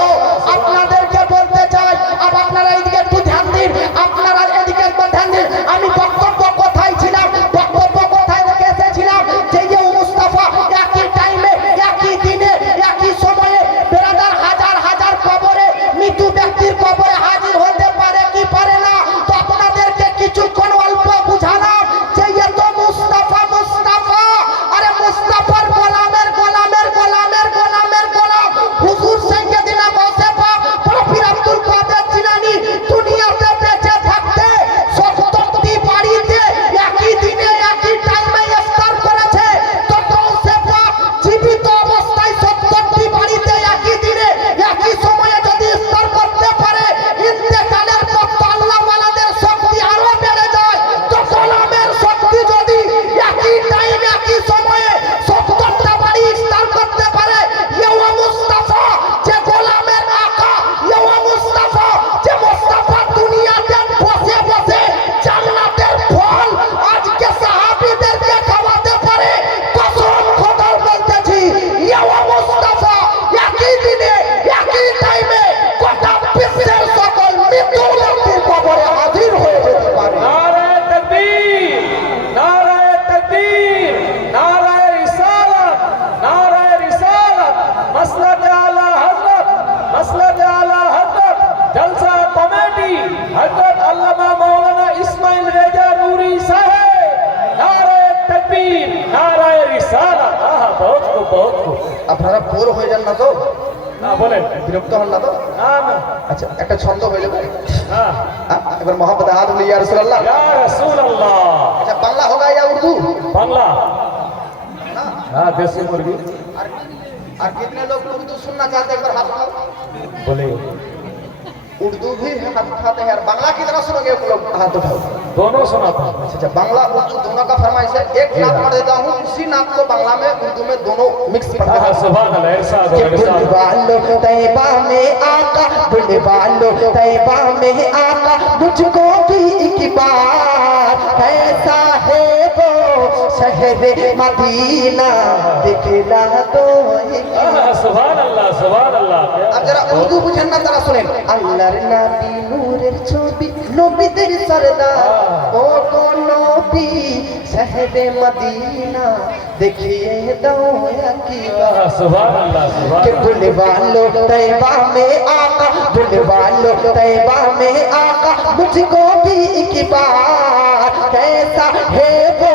আপনাদেরকে বলতে চাই আর আপনারা এইদিকে একটু ধ্যান দিন আপনারা এদিকে একবার ধ্যান দিন আমি বক্তব্য কোথায় ছিলাম বক্তব্য কোথায় রেখে এসেছিলাম যে ও মুস্তাফা একই টাইমে একই দিনে একই সময়ে বেরাদার হাজার হাজার কবরে মৃত্যু ব্যক্তির কবরে হাজির হতে পারে কি পারে না তো আপনাদেরকে কিছুক্ষণ অল্প বুঝালাম যে এত মুস্তাফা মুস্তাফা আরে মুস্তাফার গোলামের গোলামের গোলামের গোলামের গোলাম হুজুর সাইয়েদনা গাউসে প্রফির আব্দুল কাদের জিলানী দুনিয়াতে বেঁচে থাকতে 70টি বাড়িতে একই দিনে একই টাইমে ইফতার করেছে তো গাউসে পাক জীবিত অবস্থায় 70টি বাড়িতে একই দিনে একই সময়ে যদি ইফতার করতে পারে ইন্তেকালের পর তো আল্লাহ ওয়ালাদের শক্তি আরো বেড়ে যায় তো গোলামের শক্তি যদি একই টাইমে একই সময়ে 70টা বাড়ি ইফতার করতে পারে ইয়া মুস্তাফা যে গোলামের আকা ইয়া মুস্তাফা যে মুস্তাফা দুনিয়াতে বসে বসে জান্নাতের ফল আজকে সাহাবীদেরকে খাওয়াতে পারে কসম খোদার বলতেছি ইয়া মুস্তাফা একই দিনে একই টাইমে গোটা বিশ্বের সকল মৃত্যু ব্যক্তির কবরে হাজির হয়ে যেতে পারে নারায়ে তাকবীর নারায়ে তাকবীর নারায়ে রিসালাত মাসলাকে আলা হযরত জলসা কমিটি হযরত আল্লামা মাওলানা ইসমাইল রেজা নূরি সাহেব নারায়ে তাকবীর নারায়ে রিসালাত বহুত খুব আপনারা বোর হয়ে যান না তো না বলেন বিরক্ত হন না তো না না আচ্ছা একটা ছন্দ হয়ে যাবে হ্যাঁ এবার মোহাম্মদ আদম ইয়া রাসূলুল্লাহ ইয়া রাসূলুল্লাহ अच्छा बांग्ला होगा या उर्दू बांग्ला हाँ देसी मुर्गी और कितने लोग उर्दू सुनना चाहते हैं एक बार हाथ उठाओ बोले उर्दू भी हाथ उठाते हैं और बांग्ला कितना सुनोगे एक लोग हाथ उठाओ दोनों सुनाता अच्छा बांग्ला उर्दू दोनों का फरमाइश है एक नात पढ़ देता हूँ उसी नात को बांग्ला में उर्दू में दोनों मिक्स पढ़ते हाँ हैं सुभान अल्लाह इरशाद हो इरशाद बुलवालो तैबा में आका बुलवालो तैबा में आका मुझको भी एक बार कैसा है वो शहर मदीना दिखला दो एक सुभान अल्लाह अब जरा उर्दू बुझेन ना जरा सुनेन আল্লাহর নবী নূরের ছবি নবীদের সরদার ও কোন নবী শহরে মদিনা দেখিয়ে দাও একবার सुभान अल्लाह कि बुलवालो तैबा में आका बुलवालो तैबा में आका मुझको भी एक बार कैसा है वो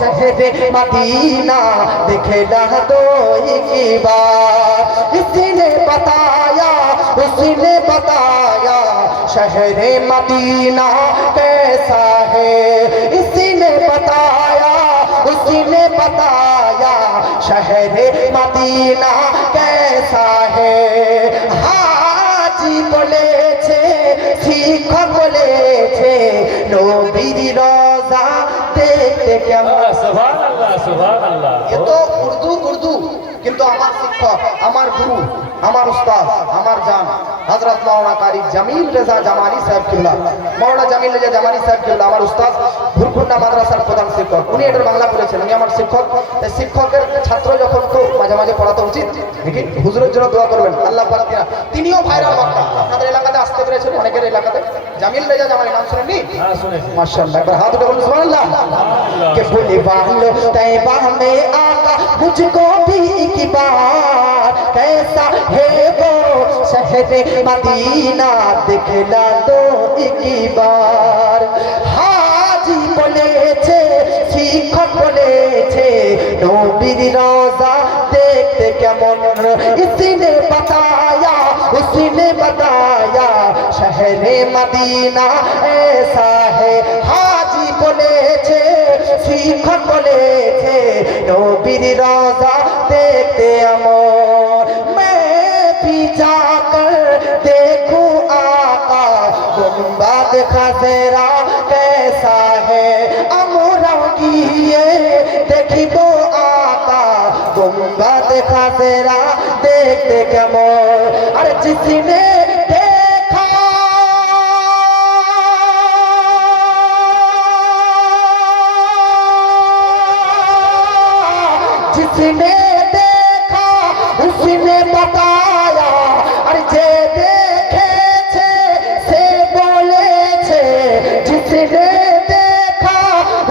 शहर मदीना दिखला दो एक बार इसने बताया शहर मदीना कैसा है इसने बताया शहर मदीना कैसा है हाजी বলেছে শিক্ষক বলেছে নবীর রওজা দেখতে কেমন सुभान अल्लाह সুবহানাল্লাহ। এ তো উর্দু উর্দু, কিন্তু আমার শিক্ষক, আমার গুরু, আমার উস্তাদ, আমার জান হযরত মাওলানা কারি জামিল রেজা জামানি সাহেব কিবলা, মাওলানা জামিল রেজা জামানি সাহেব কিবলা আমার উস্তাদ, ভুরকুন্ডা মাদ্রাসার প্রধান শিক্ষক। উনি এটার বাংলা করেছেন, উনি আমার শিক্ষক। তাই শিক্ষকের ছাত্র যখন তো মাঝে মাঝে পড়াতে উচিত, নাকি? হুজুরের জন্য দোয়া করবেন, আল্লাহ পাক তিনিও ভাইরাল বক্তা। আপনাদের এলাকাতে আসতে পেরেছেন, অনেকের এলাকাতে জামিল রেজা জামানি নাম শুনেননি? হ্যাঁ শুনেছি। माशाअल्लाह, एक बार हाथ उठा बोलो सुभान अल्लाह। के बोले वालो तैबा में आका मुझको भी एक बार, कैसा है वो शहर मदीना दिखला दो एक बार। हाजी বলেছে, শিক্ষক বলেছে, নবীর রওজা দেখতে কেমন, इसने बताया उसने बताया शहर मदीना ऐसा है। हाजी বলেছে, শিক্ষক বলেছে, নবীর রওজা দেখতে আমর। मैं भी जाकर देखूं आका गुंबद खजरा कैसा है, আমরা গিয়ে দেখিব आका गुंबद खजरा देखते কেমন। अरे जिसने देखा जिसने देखा उसने बताया, अरे जे देखेছে সে বলেছে, जिसने देखा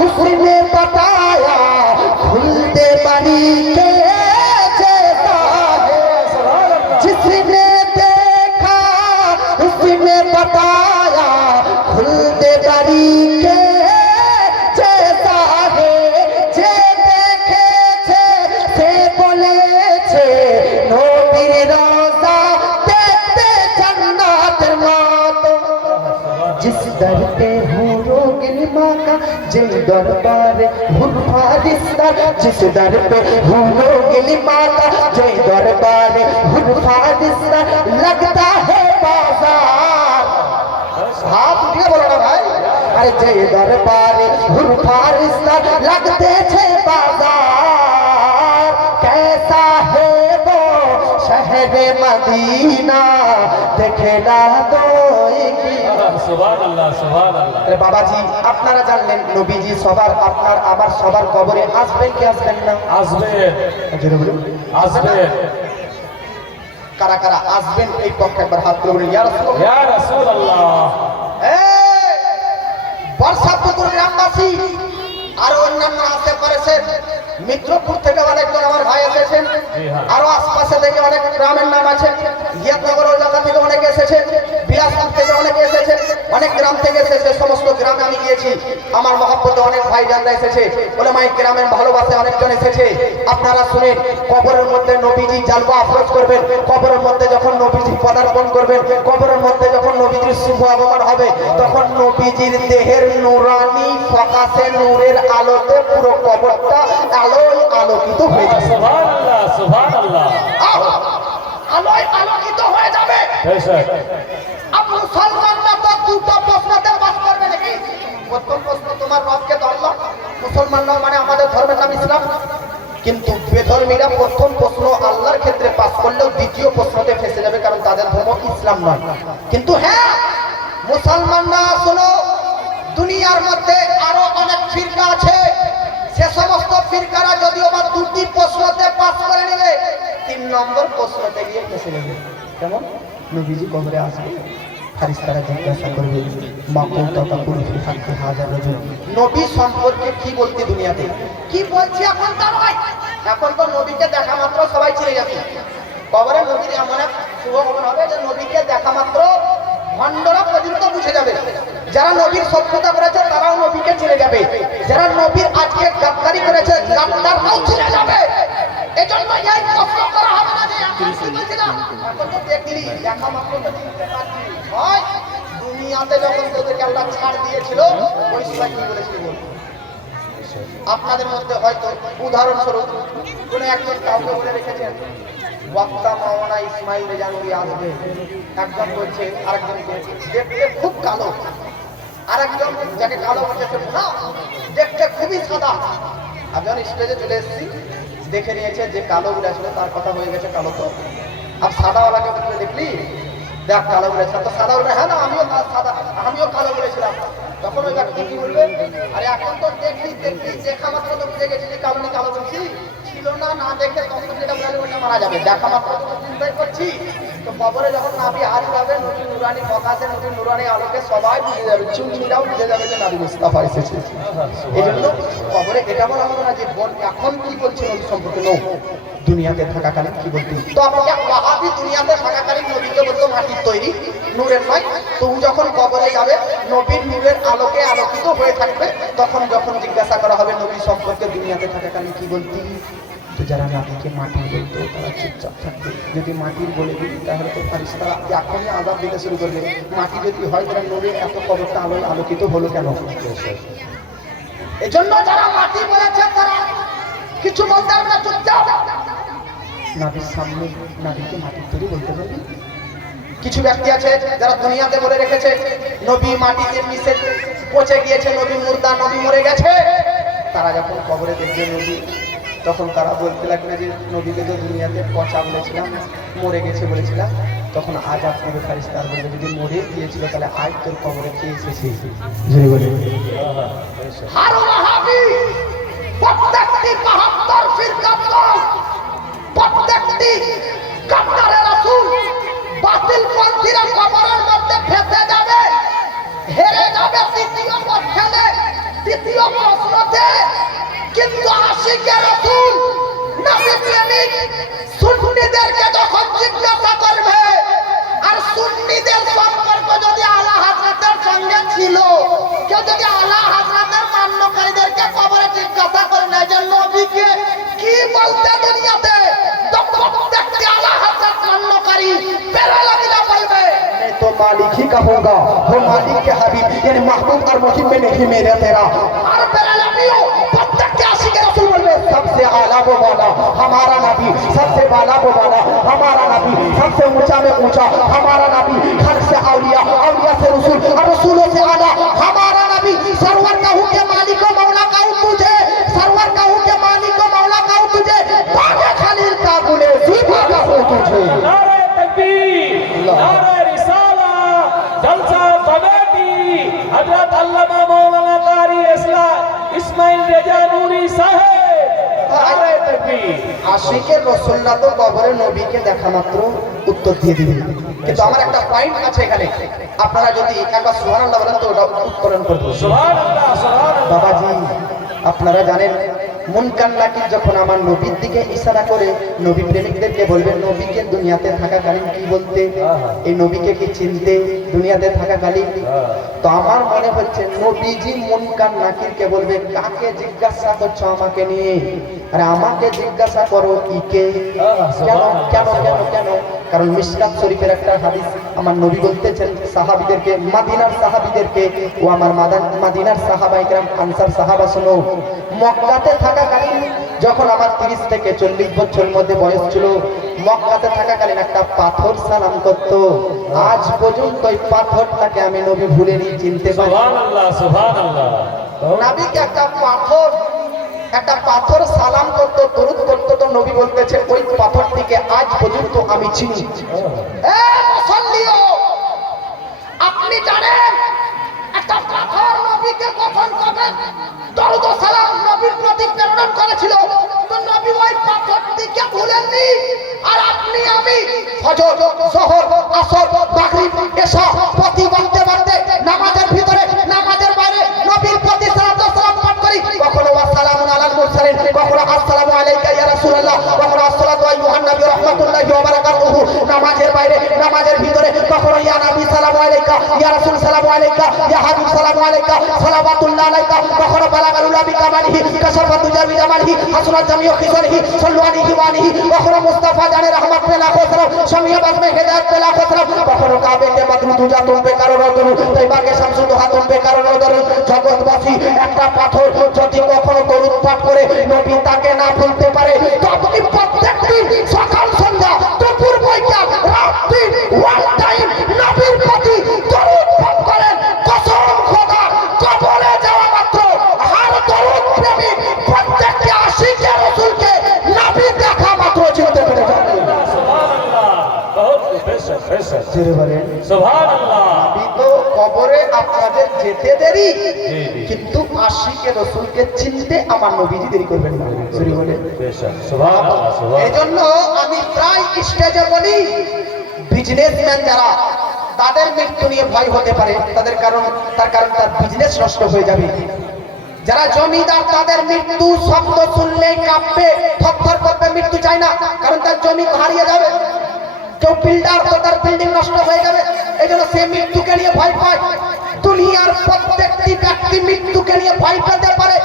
उसने बताया खुलते बारी के जैसा है। जिसने देखा उसने बताया खुलते बारी के जैसा है। যে দেখেছে সে বলেছে নবীর রওজা দেখতে জান্নাতের মতো। जिस दर पे हुरो गिलमा का जिन दरबार हुर फारिस्तार, जिस दर पे हुरो गिलमा का जिन दरबार हुर फारिस्तार, लगता है बाजार। हाथ उठिए बोलो ना भाई। अरे जय दरबार हुर फारिस्तार लगते छे बाजार, कैसा है वो शहर मदीना देखला दो एक बार। সুবহানাল্লাহ সুবহানাল্লাহ। আরে বাবাজি, আপনারা জানলেন নবীজি সবার, আপনার আবার সবার কবরে আসবেন কি আসবেন না? আসবে জোরে বলুন, আসবে। কারা কারা আসবেন এই পক্ষে একবার হাত তুলে বলুন ইয়া রাসূলুল্লাহ। ইয়া রাসূলুল্লাহ। বর্ষাপুকুর গ্রামবাসী আর অন্যান্য আশেপাশে মিত্রপুর থেকে অনেকজন আমার ভাই এসেছেন, জি হ্যাঁ। আরো আশপাশে থেকে অনেক গ্রামের নাম আছে, গিয়াতনগর এলাকা থেকে অনেকে এসেছে, বিলাসপুর থেকে অনেকে এসেছে, অনেক গ্রাম থেকে এসেছে। সমস্ত গ্রামে আমি গিয়েছি, আমার মহব্বতে অনেক ভাইজানরা এসেছে, ওলামায়ে কেরামের ভালোবাসে অনেকজন এসেছে। আপনারা শুনেন, কবরের মধ্যে নবীজি জালবা আফরোজ করবেন, কবরের মধ্যে যখন নবীজি পদার্পণ করবেন, কবরের মধ্যে যখন নবীজির শুভ আগমন হবে, তখন নবীজির দেহের নুরানি প্রকাশে নূরের আলোতে পুরো কবরটা আলোয় আলোকিত হয়ে যাবে। সুবহানাল্লাহ সুবহানাল্লাহ। আলোয় আলোকিত হয়ে যাবে। বেশক। আপ মুসলমানরা তো দুটো প্রশ্নতে পাস করবে নাকি? প্রথম প্রশ্ন, তোমার রবকে তো আল্লাহ, মুসলমানরা মানে আমাদের ধর্মের নাম ইসলাম। কিন্তু বেধর্মীরা প্রথম প্রশ্ন আল্লাহর ক্ষেত্রে পাস করলেও দ্বিতীয় প্রশ্নতে ফেসে যাবে, কারণ তাদের ধর্ম ইসলাম নয়। কিন্তু হ্যাঁ, মুসলমানরা শোনো, দুনিয়ার মধ্যে আরো অনেক ফিরকা আছে, সে সমস্ত ফিরকারা যদিও বা দুটি প্রশ্নতে পাস করে নেবে, 3 নম্বর প্রশ্নতে গিয়ে ফেসে যাবে। কেমন? নবীজি কবরে আসবে, ফারিস্তারা জিজ্ঞাসা করবে, মা কোনটা তাকুলু ফি হাক্কি হাজার রাজুল, নবী সম্পর্কে কি বলতে দুনিয়াতে? কি বলছি এখন তা নয়, এখন তো নবীকে দেখা মাত্র সবাই চিনে যাবে। কবরে নবীর এমন এক শুভ খবর হবে যে নবীকে দেখা মাত্র ভণ্ডরা পর্যন্ত বুঝে যাবে। যারা নবীর সত্যতা করেছে তারাও নবীকে চিনে যাবে, যারা নবীর আজকে গাদ্দারি করেছে গাদ্দাররাও চিনে যাবে। এজন্য এই প্রশ্ন করা হবে না যে এখন কি বলছিলাম, এখন তো দেখলি দেখা মাত্র তো চিনতে পারছি। হয় দুনিয়াতে যখন তোদেরকে আল্লাহ ছাড় দিয়েছিল, ওই সময় কি বলেছিল? আপনাদের মধ্যে হয়তো উদাহরণস্বরূপ কোন একজন কাউকে বলে রেখেছেন, বক্তা মাওলানা ইসমাইল রেজানবী আসবে। একজন বলছে আরেকজনকে দেখতে খুব কালো, আরেকজন যাকে কালো বলছে না দেখতে খুবই সাদা। আর যখন স্টেজে চলে এসেছি দেখে নিয়েছে যে কালো উড়া ছিল তার কথা হয়ে গেছে কালো তো, আর সাদাওয়ালাকে বলতে দেখলি দেখ কালো উড়েছিলাম তো সাদা উড়ে, হ্যাঁ না আমিও কালো উড়েছিলাম। তখন ওই ব্যক্তি কি বলবে, আরে এখন তো দেখলি দেখা মাত্র তো বুঝে গেছিলি কারণে কালো বলছি, ছিল না না দেখে তখন যেটা বলে ওটা মারা যাবে, দেখা মাত্র তো চিন্তাই করছি। তো কবরে যখন নাবি হাজির হবে নবী নুরানি মকাসে নবী নুরানি আলোকে সবাই বুঝে যাবে, চুনচিরাও বুঝে যাবে যে নাবি মুস্তাফা এসেছে। এই জন্য কবরে এটা বলা হবে না যে এখন কি বলছি নবী সম্পর্কে, নো, দুনিয়াতে থাকাকালীন কি বলতি। তো আমাকে ওয়াহাবি দুনিয়াতে থাকাকালীন নবীকে বলতো মাটির তৈরি, নূরের নয়। তো যখন কবরে যাবে নবীর নূরের আলোকে আলোকিত হয়ে থাকবে, তখন যখন জিজ্ঞাসা করা হবে নবী সম্পর্কে দুনিয়াতে থাকাকালীন কি বলতি, তো যারা নাবিকে মাটির বলতো তারা চুপচাপ থাকবে। যদি মাটির বলে দিই তাহলে তো ফারিস্তারা এখনই আযাব দিতে শুরু করবে। মাটি যদি হয় তারা নবীর এত কবরটা আলোয় আলোকিত হলো কেন? এজন্য যারা মাটি বলেছে তারা কিছু বলতে হবে না, চুপচাপ। নাবির সামনে নাবিকে মাটির তৈরি বলতে পারবি। কিছু ব্যক্তি আছে যারা দুনিয়াতে বলে রেখেছে নবী মাটিতে মিশে পচে গিয়েছে, নবী মুর্দা, নবী মরে গেছে। তারা যখন কবরে দেখবে নবী, তখন তারা বলতে লাগবে যে নবীকে তো দুনিয়াতে পচা বলেছিলাম, মরে গেছে বলেছিলাম। তখন আজ আপনাকে ফারিস্তার বলবে যদি মরে গিয়েছিল তাহলে আজ তোর কবরে কে এসেছে। আর ওয়াহাবি প্রত্যেকটি ৭২ ফিরকার দল, প্রত্যেকটি গাদ্দারে রাসূল, বাতিল পন্থীরা কবরের মধ্যে ফেসে যাবে, হেরে যাবে তৃতীয় পক্ষে, তৃতীয় প্রশ্নতে। কিন্তু আশিকে রাসূল নবী প্রেমিক সুন্নিদেরকে যখন জিজ্ঞাসা করবে, আর সুন্নিদের সম্পর্ক যদি আলা হযরতের সঙ্গে ছিল, কেউ যদি আলা হযরতের মান্যকারীদেরকে কবরে জিজ্ঞাসা করে না যে নবীকে কি বলতে দুনিয়াতে, তো প্রত্যেকটি আলা হযরত মান্যকারী বেলালামিনা বলবে मैं तो मालिक ही कहूंगा, वो मालिक के हबीब यानी महबूब और मुहिब में नहीं मेरा तेरा। और बेलालामियों प्रत्येक के आशिक रसूल बोलबे सबसे आला वो वाला हमारा नबी, सबसे वाला वो वाला हमारा नबी, सबसे ऊंचा में ऊंचा हमारा नबी, खल्क से औलिया, औलिया से रसूल और रसूलों से आला हमारा नबी। सरवर कहूं के मालिक को मौला कहूं तुझे, सरवर कहूं के मालिक को मौला कहूं तुझे, बागे खलील का गुले जीवा कहूं तुझे। नारे तकबीर, नारे रिसाला, जलसा कमेटी, हजरत अल्लामा मौलाना कारी इस्माइल रेजा नूरी साहेब, नारे तकबीर। আশিকের রাসূলরা তো কবরে নবীকে দেখা মাত্র উত্তর দিয়ে দিবে, কিন্তু আমার একটা পয়েন্ট আছে এখানে, আপনারা যদি একবার সুবহানাল্লাহ বলেন তো ওটা উত্তরণ করব। সুবহানাল্লাহ, সুবহানাল্লাহ। বাবাজি আপনারা জানেন মুনকার নাকির যখন আমার নবীর দিকে ইশারা করে নবী প্রেমিকদেরকে বলবেন নবীকে দুনিয়াতে থাকাকালীন কি বলতে, এই নবীকে কি চিনতে দুনিয়াতে থাকাকালীন, তো আমার মনে হচ্ছে নবীজি মুনকার নাকিরকে বলবে কাকে জিজ্ঞাসা করছো আমাকে নিয়ে, আরে আমাকে জিজ্ঞাসা করো ইকে। কেন কেন কেন কেন? কারণ মিশকাত শরীফের একটা হাদিস আমার নবী বলতেছেন সাহাবীদেরকে, মাদিনার সাহাবীদেরকে, ও আমার মাদিনার সাহাবায়ে কেরাম আনসার সাহাবা শোনো, মক্কাতে থাকাকালীন যখন আমার 30 থেকে 40 বছর মধ্যে বয়স ছিল, মক্কাতে থাকাকালীন একটা পাথর সালাম করত, আজ পর্যন্ত ওই পাথরটাকে আমি নবী ভুলেনি, চিনতে পারি। সুবহানাল্লাহ, সুবহানাল্লাহ। নবীকে একটা পাথর সালাম করত, দরুদ করত, তো নবী বলতেছে ওই পাথরটিকে আজ পর্যন্ত আমি চিনি। এ মুসল্লিও, আপনি জানেন একটা পাথর নবীকে কখন কবে দরুদ ও সালাম নবীর প্রতি প্রেরণ করেছিল, তো নবী ওই পাথরটিকে ভুলেননি। আর আপনি আমি ফজর, যোহর, আসর, মাগরিব, ইশা প্রতি ওয়াক্তে ওয়াক্তে নামাজের ভিতরে নামাজের বাইরে নবীর প্রতি সালাত ও সালাম পাঠ করি। কখনো আসসালামু আলাল মুরসালিন, কখনো আসসালামু আলাইকা ইয়া রাসূলুল্লাহ, কখনো আসসালাতু আইয়ুহান নবী রাহমাতুল্লাহি ওয়া বারাকাতুহু। নামাজের বাইরে নামাজের ভিতরে কখনো ইয়া নবী সালামু আলাইকা, ইয়া রাসূল সালামু আলাইকা, ইয়া হাবিব সালামু আলাইকা, সালাওয়াতুল্লাহ আলাইকা। কখনো বালাগাল উলা বিকামালিহি, কাশাফাতু জামি জামালিহি, হাসনাত জামিউ খিসালিহি, সাল্লু আলাইহি ওয়া আলিহি। কখনো মুস্তাফা জানে রহমত পে লাখো সালাম, শামিয়া বাজমে হিদায়াত পে লাখো সালাম। কখনো কাবে কে বদরু তুজা তুম পে কারো রদরু, তাইবা কে শামসু দুহা তুম পে কারো রদরু। জগৎবাসী একটা পাথর যদি কখনো দরুদ পাঠ করে নবী তাকে না ভুলতে পারে, তো আপনি প্রত্যেকদিন সকাল সন্ধ্যা দুপুর বৈকাল রাত দিন ওয়াল টাইম নবীর প্রতি দরুদ পাঠ করেন। কসম খোদা, কবরে যাওয়া মাত্র আর দরুদ প্রেমী প্রত্যেককে জোরে বলেন সুবহানাল্লাহ। আমি তো কবরে আপনাদের যেতে দেরি, জি। কিন্তু আশিকে রসুলকে চিনতে আমার নবীজি দেরি করবেন না। জোরে বলেন বেশক সুবহানাল্লাহ এই সুবহানাল্লাহ। জন্য আমি প্রায় স্টেজে বলি, বিজনেসম্যান যারা, তাদের মৃত্যু নিয়ে ভয় হতে পারে, তার কারণ তার বিজনেস নষ্ট হয়ে যাবে। যারা জমিদার, তাদের মৃত্যু শব্দ শুনলেই কাঁপবে, থরথর করবে, মৃত্যু চায় না, কারণ তার জমি হারিয়ে যাবে। কেউ বিল্ডার, তো তার বিল্ডিং নষ্ট হয়ে যাবে, এই জন্য সে মৃত্যুকে নিয়ে ভয় পায়। দুনিয়ার প্রত্যেকটি ব্যক্তি মৃত্যুকে নিয়ে ভয় পেতে পারে,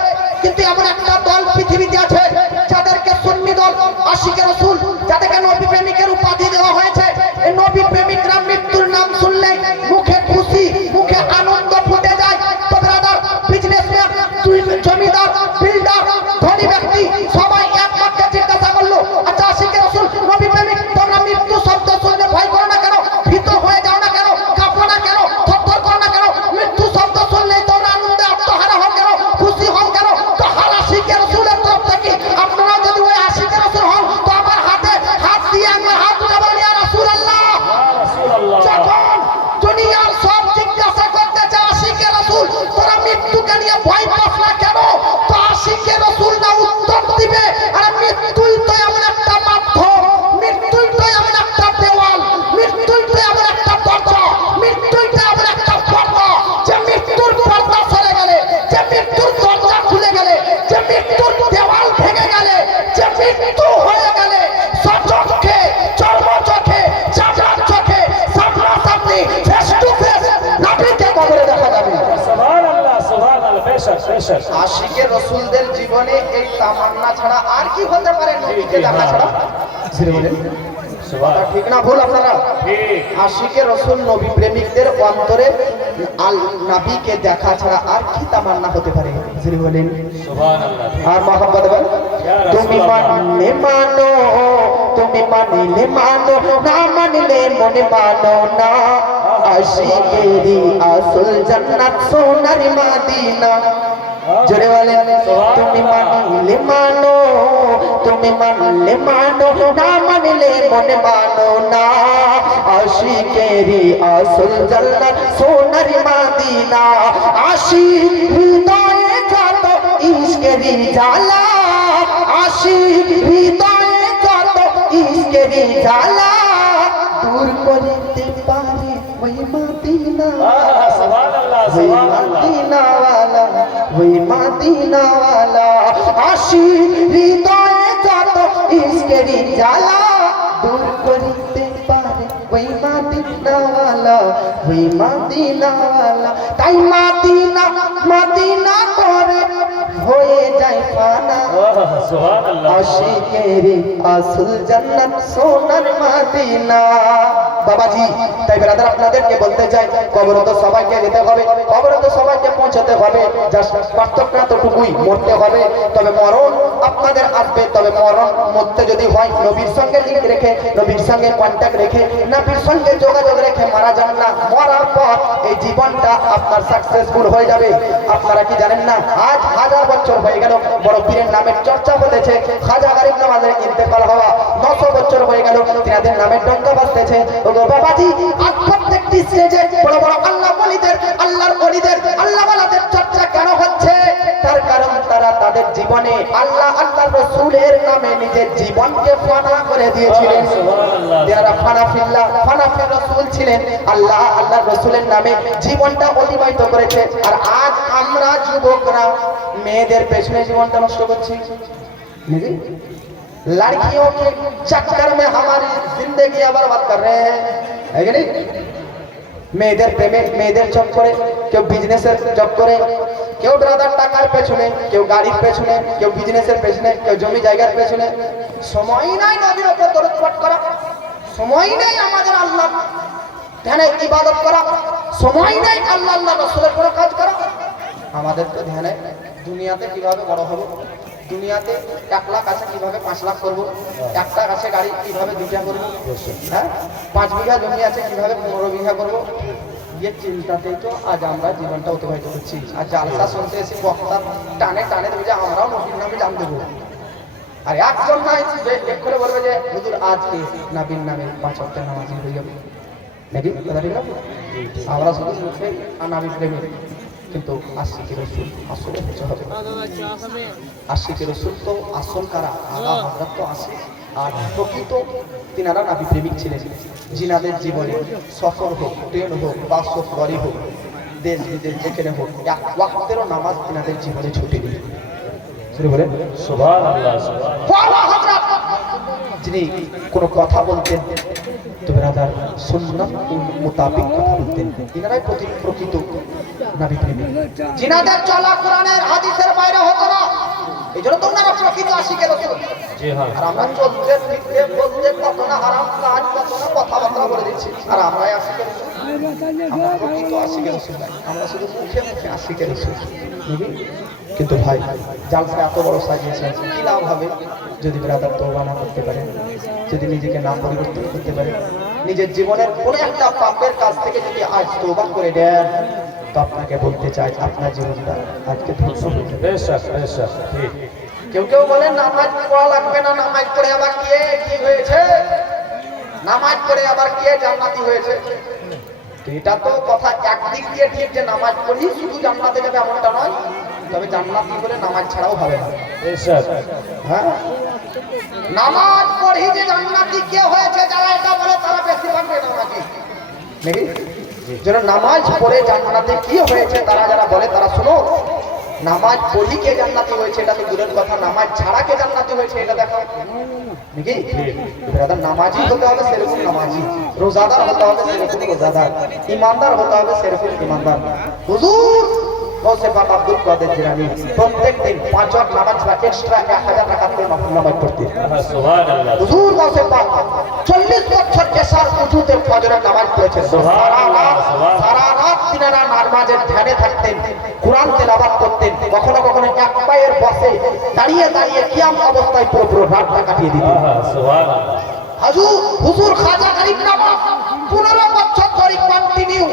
কিন্তু এমন একটা দল পৃথিবীতে আছে যাদেরকে সুন্নি দল, আশিকে রাসূল, যাদেরকে নবী প্রেমিকের উপাধি দেওয়া হয়েছে। এই নবী প্রেমিকরা মৃত্যুর নাম শুনলে মুখে খুশি, মুখে আনন্দ ফুটে যায়। তো ব্রাদার, বিজনেসম্যান, জমিদার, বিল্ডার, ধনী ব্যক্তি সবাই এক বাক্যে জিজ্ঞাসা করলো, আচ্ছা আশিকে রাসূল, নবী প্রেমিক, তোমরা মৃত্যু শব্দ শুনলে ভয় করো না কেন? ভীত হয়ে যাও না কেন? কাঁপো না কেন? থরথর করো না কেন? মৃত্যু শব্দ শুনলেই তোমরা আনন্দে আত্মহারা হও কেন? খুশি হও কেন? তো হার আশিকে রাসূলের তরফ থেকে আপনারা যদি ওই আশিকে রাসূল হন, তো আমার হাতে হাত দিয়ে আমি হাত উঠাবো, ইয়া রাসূলুল্লাহ। ইয়া রাসূলুল্লাহ। যখন দুনিয়ার সব জিজ্ঞাসা করতেছে আশিকে রাসূল, তোরা মৃত্যুকে নিয়ে ভয় পাস না কেন? তো আশিকে রাসূল না উত্তর দিবে, আর মৃত্যুই তো এমন একটা মাধ্যম, মৃত্যুই তো এমন একটা দেওয়াল, মৃত্যুই তো এমন একটা দরজা, মৃত্যুই তো এমন একটা পর্দা, যে মৃত্যুর পর্দা সরে গেলে, যে মৃত্যুর দরজা খুলে গেলে, যে মৃত্যুর দেওয়াল ভেঙে গেলে, যে মৃত্যু হয়ে গেলে, সচক্ষে, চর্মচক্ষে, চামড়ার চোখে, সামনাসামনি, ফেস টু ফেস নাবিকে কবরে দেখা যাবে। সুবহানাল্লাহ সুবহানাল্লাহ। বেশক বেশক। আশিকে রসুলদের জীবনে এই তামান্না ছাড়া আর কি হতে পারে? নবীকে দেখা ছাড়া। জোরে বলেন। সুবহানাল্লাহ। ঠিক না ভুল আপনারা? ঠিক। আশিকে রসুল, নবী প্রেমিকদের অন্তরে আল নবীকে দেখা ছাড়া আর কি তামান্না হতে পারে? জোরে বলেন। সুবহানাল্লাহ। আর মহব্বত বলেন, তুমি মানলে মানো, তুমি মানলে মানো, না মানলে মনে মানো না। আশিকেরি আসল জান্নাত সোনার মদিনা। জোরে বলেন, তুমি মানলে মানো, তুমি মানলে মানো, না মানলে মনে মানো না। আশিকেরি আসল জান্নাত সোনার মদিনা। আশিক হৃদয়ে যত ইশকেরি জ্বালা, আশিক হৃদয়ে যত ইশকেরি জ্বালা, দূর করতে পারে ওই মদিনা, সুবহানাল্লাহ ওই সুবহানাল্লাহ। মদিনা ওয়ালা, ওই মদিনা ওয়ালা। আশিক হৃদয়ে যত ইশকেরি জ্বালা, দূর করতে পারে ওই মদিনা ওয়ালা, ওই মদিনা ওয়ালা। তাই মদিনা মদিনা করে হয়ে যায় ফানা। সুবহানাল্লাহ। আশিকেরি আসল জান্নাত সোনার মদিনা। বাবাজি, তাই ব্রাদার আপনাদেরকে বলতে চাই, কবরে তো সবাইকে যেতে হবে, কবরে তো সবাইকে পৌঁছাতে হবে, জাস্ট পার্থক্য এতটুকুই, মরতে হবে। তবে মরণ আপনাদের আসবে, তবে মরণ মরতে যদি হয় নবীর সঙ্গে লিঙ্ক রেখে, নবীর সঙ্গে কন্ট্যাক্ট রেখে, নবীর সঙ্গে যোগাযোগ রেখে মারা যান না। মরার পর এই জীবনটা আপনার সাকসেসফুল হয়ে যাবে। আপনারা কি জানেন না, আজ 1000 বছর হয়ে গেল বড় পীরের নামের চর্চা হতেছে। খাজা গরিব নওয়াজের ইন্তেকাল হওয়া 900 বছর হয়ে গেল, তিনাদের নামের ডঙ্কা বাজতেছে। ওগো বাবাজি, আজ প্রত্যেকটি স্টেজে বড় বড় আল্লাহ ওলিদের, আল্লাহর ওলিদের, আল্লাহ ওয়ালাদের চর্চা কেন হচ্ছে? তার কারণ তারা তাদের জীবনে আল্লাহ আল্লাহর রাসূলের নামে নিজের জীবনকে ফানা করে দিয়েছিলেন। যারা ফানা ফিল্লাহ, ফানা ফির রাসূল ছিলেন, আল্লাহ আল্লাহর রাসূলের নামে জীবনটা অতিবাহিত করেছে। আর আজ আমরা যুবকরা মেয়েদের পেছনে জীবনটা নষ্ট করছি। लड़कियों के चक्कर में हमारी जिंदगी बर्बाद कर रहे हैं, है कि नहीं? মেয়েদের প্রেমে, মেয়েদের চক্করে, কেউ বিজনেসের চক্করে, কেউ ব্রাদার টাকার পেছনে, কেউ গাড়ির পেছনে, কেউ বিজনেসের পেছনে, কেউ জমি জায়গার পেছনে। সময় নাই নবীর উপর দরুদ পাঠ করা, সময় নেই আমাদের আল্লাহ ধ্যানে ইবাদত করা, সময় নেই আল্লাহ আল্লাহ রাসূলের কোনো কাজ করা। আমাদের তো ধ্যানে দুনিয়াতে কিভাবে বড় হবো, দুনিয়াতে 1 লাখ আছে কিভাবে 5 লাখ করবো, একটা আছে গাড়ি কিভাবে 2টা করবো, হ্যাঁ 5 বিঘা জমি আছে কিভাবে 15 বিঘা করবো। ये চিন্তাতেই তো আজ আমরা জীবনটা অতিবাহিত করছি। আর জালসা শুনতে এসে বক্তা টানে টানে দেবে যে আমরাও নবীর নামে জান দেবো। আর একজন নাই এক করে বলবে যে হুজুর আজকে নবীর নামে 5 ওয়াক্ত নামাজ হয়ে যাবে। নাকি কথা ঠিক না? আমরা শুধু মুখে নাবি প্রেমী, কিন্তু আশিকে রসুল আসলে হতে হবে। আশিকে রসুল তো আসল কারা, আলা হযরত তো আশিক, আর প্রকৃত তিনারা নাবি প্রেমিক ছিলেন। জিনাদের জীবনে সফর হোক, ট্রেন হোক, বাস হোক, লরি হোক, দেশ বিদেশ যেখানে হোক, এক ওয়াক্তেরও নামাজ তিনাদের জীবনে ছুটেনি। শুরু বলেন সুবহানাল্লাহ, সুবহানাল্লাহ। যিনি কোনো কথা বলতেন তো ব্রাদার সুন্নাত মোতাবেক কথা বলতেন, ইনারাই প্রকৃত নবী প্রেমিক। জিনাদের চলা কোরআনের হাদিসের বাইরে হতো না, এই জন্য তো ওনারা প্রকৃত আশিকের রাসূল। জি হ্যাঁ। আর আমরা চলতে ফিরতে বলতে কত না হারাম কাজ, কত না কথাবার্তা বলে দিচ্ছি, আর আমরাই আশিকের রাসূল। আমরা প্রকৃত আশিকের রাসূল নাই, আমরা শুধু মুখে মুখে আশিকের রাসূল। কিন্তু ভাই জালসা এত বড় সাজিয়েছেন, কি লাভ হবে যদি ব্রাদার তওবা না করতে পারে, যদি নিজেকে না পরিবর্তন করতে পারে, নিজের জীবনের কোনো একটা পাপের কাজ থেকে যদি আজ তওবা করে দেন, তো আপনাকে বলতে চাই আপনার জীবনটা আজকে ধ্বংস হয়ে যাবে। বেশক, বেশক, ঠিক। কেউ কেউ বলেন নামাজ পড়া লাগবে না, নামাজ পড়ে আবার কে কি হয়েছে, নামাজ পড়ে আবার কে জান্নাতি হয়েছে। তো এটা তো কথা একদিক দিয়ে ঠিক যে নামাজ পড়ি শুধু জান্নাতে যাবে এমনটা নয়, তবে জান্নাতি বলে নামাজ ছাড়াও হবে না। বেশক। হ্যাঁ, নামাজ পড়ি যে জান্নাতি কে হয়েছে, যারা এটা বলে তারা বেশিরভাগ বেনামাজি নাকি। যারা নামাজ পড়ে জান্নাতে কি হয়েছে তারা যারা বলে তারা শুনো, নামাজ পড়ি কে জান্নাতি হয়েছে এটা তো দূরের কথা, নামাজ ছাড়া কে জান্নাতি হয়েছে এটা দেখো নাকি। ব্রাদার নামাজি হতে হবে সেরকম নামাজি, রোজাদার হতে হবে সেরকম রোজাদার, ইমানদার হতে হবে সেরকম ইমানদার। হুজুর গৌসে পাক আব্দুল কাদের জিলানী প্রত্যেক দিন 5 ওয়াক্ত নামাজ বা এক্সট্রা 1000 টাকা করে নফল নামাজ পড়তেন। সুবহানাল্লাহ। হুজুর গৌসে পাক 40 বছর কেসার উজুতে ফজরের নামাজ পড়েছেন। সারা রাত তিনারা নামাজের ধ্যানে থাকতেন, কোরআন তেলাওয়াত করতেন, কখনো কখনো এক পায়ের বসে দাঁড়িয়ে দাঁড়িয়ে কিয়াম অবস্থায় পুরো রাতটা কাটিয়ে দিতেন। সুবহানাল্লাহ। হুজুর খাজা গরিব নওয়াজ 15 বছর ধরে কন্টিনিউ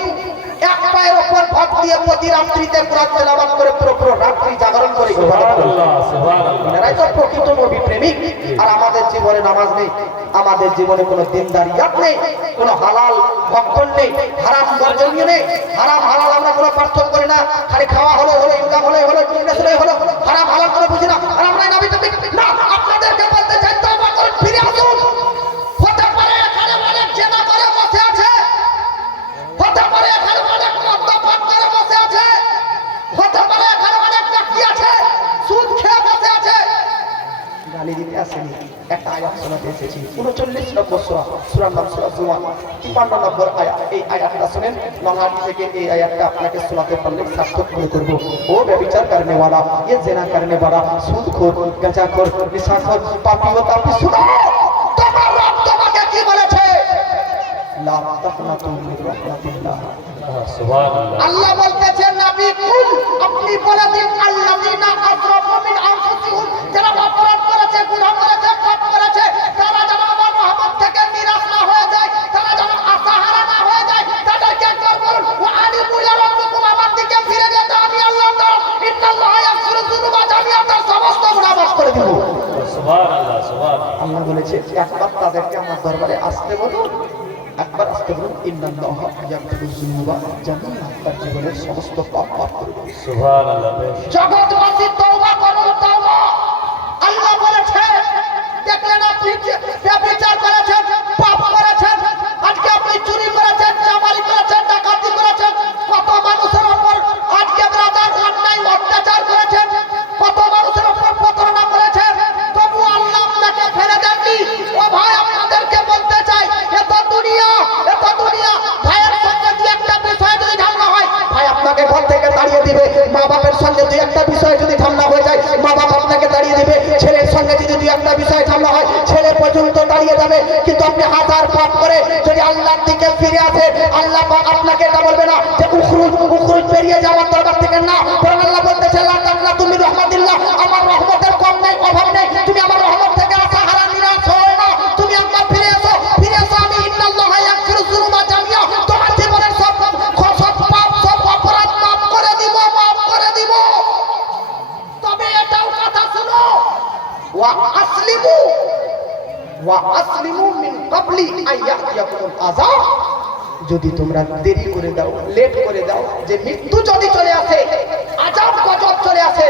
এক পায়ের উপর ভাত দিয়ে প্রতি রাত্রিতে কোরআন তেলাওয়াত করে পুরো রাত্রি জাগরণ করে সুবহানাল্লাহ, সুবহানাল্লাহ। এরাই তো প্রকৃত নবী প্রেমিক। আর আমাদের জীবনে নামাজ নেই, আমাদের জীবনে কোনো দিনদারিয়াত নেই, কোনো হালাল ভক্ষণ নেই, হারাম বর্জনীয় নেই। হারাম হালাল আমরা কোনো পার্থক্য করি না, খালি খাওয়া হলো হলো, ইনকাম হলো হলো, বিজনেস হলো হলো, হারাম হালাল কোনো বুঝি না। আর আমরা নবী প্রেমিক না, আপনাদেরকে বলতে চাই তওবা করে ফিরে আসুন। হতে পারে এখানে অনেক জেনা করে বসে আছে, হতে পারে এখানে অনেক মদ্যপান করে বসে আছে, হতে পারে এখানে অনেক ব্যক্তি আছে সুদ খেয়ে বসে আছে। গালি দিতে আসেনি, একটা আয়াত শোনাতে এসেছি। 39 নম্বর সূরা, সূরার নাম সূরা জুমা, 53 নম্বর আয়াত। এই আয়াতটা শুনেন, লঙ্ঘাটি থেকে এই আয়াতটা আপনাকে শোনাতে পারলে সার্থক মনে করব। ও ব্যভিচার করনে वाला, ये जिना करने वाला, সুদখোর, গাঁজাখোর, নেশাখোর, পাপী ও তাপী, শুনো তোমার রব তোমাকে কি বলেছে, লা তাকনাতু মিন রাহমাতিল্লাহ। সুবহানাল্লাহ। আল্লাহ বলতেছেন নবী কুল, আপনি বলে দিন আল্লাযিনা আসরাফু মিন আনফুসিহিম, যারা অপরাধ করেছে, গুনাহ করেছে, পাপ করেছে, তারা যেন আমার রহমত থেকে নিরাশ না হয়ে যায়, তারা যেন আশাহারা না হয়ে যায়, তাদেরকে করবেন ওয়া আনিবু ইলা রাব্বিকুম, আমার দিকে ফিরে যেতে আমি আল্লাহ তাআলা ইন্নাল্লাহা ইয়াগফিরু যুনুবা জামিআন, তার সমস্ত গুনাহ মাফ করে দেব। সুবহানাল্লাহ, সুবহানাল্লাহ। আল্লাহ বলেছে একবার তাদেরকে আমার দরবারে আসতে বলুন, একবার আসতে বলুন, ইন্নাল্লাহা ইয়াগফিরু যুনুবা জামিআন, তার জীবনের সমস্ত পাপ মাফ করে দেব। সুবহানাল্লাহ। জগৎবাসী তওবা করুন, তওবা। আল্লাহ বলেছে, দেখলেন আপনি ব্যভিচার করেছেন, পাপ করেছেন, আজকে আপনি চুরি করেছেন, চামারি করেছেন, ডাকাতি করেছেন, কত মানুষের উপর আজকে ব্রাদার অন্যায় অত্যাচার করেছেন, কত মানুষের উপর প্রতারণা করেছেন, তবু আল্লাহ আপনাকে ফেলে দেননি। ও ভাই, আপনাদেরকে বলতে চাই, এত দুনিয়া ভাইয়ের সঙ্গে দুই একটা বিষয় যদি ঝামেলা হয়, ভাই আপনাকে ঘর থেকে তাড়িয়ে দিবে। মা বাপের সঙ্গে দুই একটা বিষয় যদি ঝামেলা হয়ে যায়, মা বাপ আপনাকে তাড়িয়ে দিবে। ছেলের সঙ্গে যদি দুই একটা বিষয় ঝামেলা হয়, ছেলে পর্যন্ত দাঁড়িয়ে যাবে। কিন্তু আপনি হাজার পাপ করে যদি আল্লাহর দিকে ফিরে আসে, আল্লাহ পাক আপনাকে এটা বলবে না যে উখরুজ বেরিয়ে যাওয়ার দরকার থেকে না, বরং আল্লাহ বলতেছে লা তাকনাতু মিন রাহমাতিল্লাহ, আমার রহমতের কম নেই, অভাব নেই, তুমি আমার রহমত থেকে আশাহারা নিরাশ হও না, তুমি আমার ফিরে এসো, ফিরে এসো। আমি ইন্নাল্লাহা ইয়াগফিরু যুনুবা জামিআ, তোমার জীবনের সব পাপ, সব অপরাধ মাফ করে দিব, মাফ করে দিব। তবে এটাও কথা শুনো, ওয়া আসলিমু মিন ক্বাবলি আন ইয়াতিয়াকুমুল আযাব, যদি তোমরা দেরি করে দাও, লেট করে দাও, যে মৃত্যু যদি চলে আসে, আযাব গজব চলে আসে,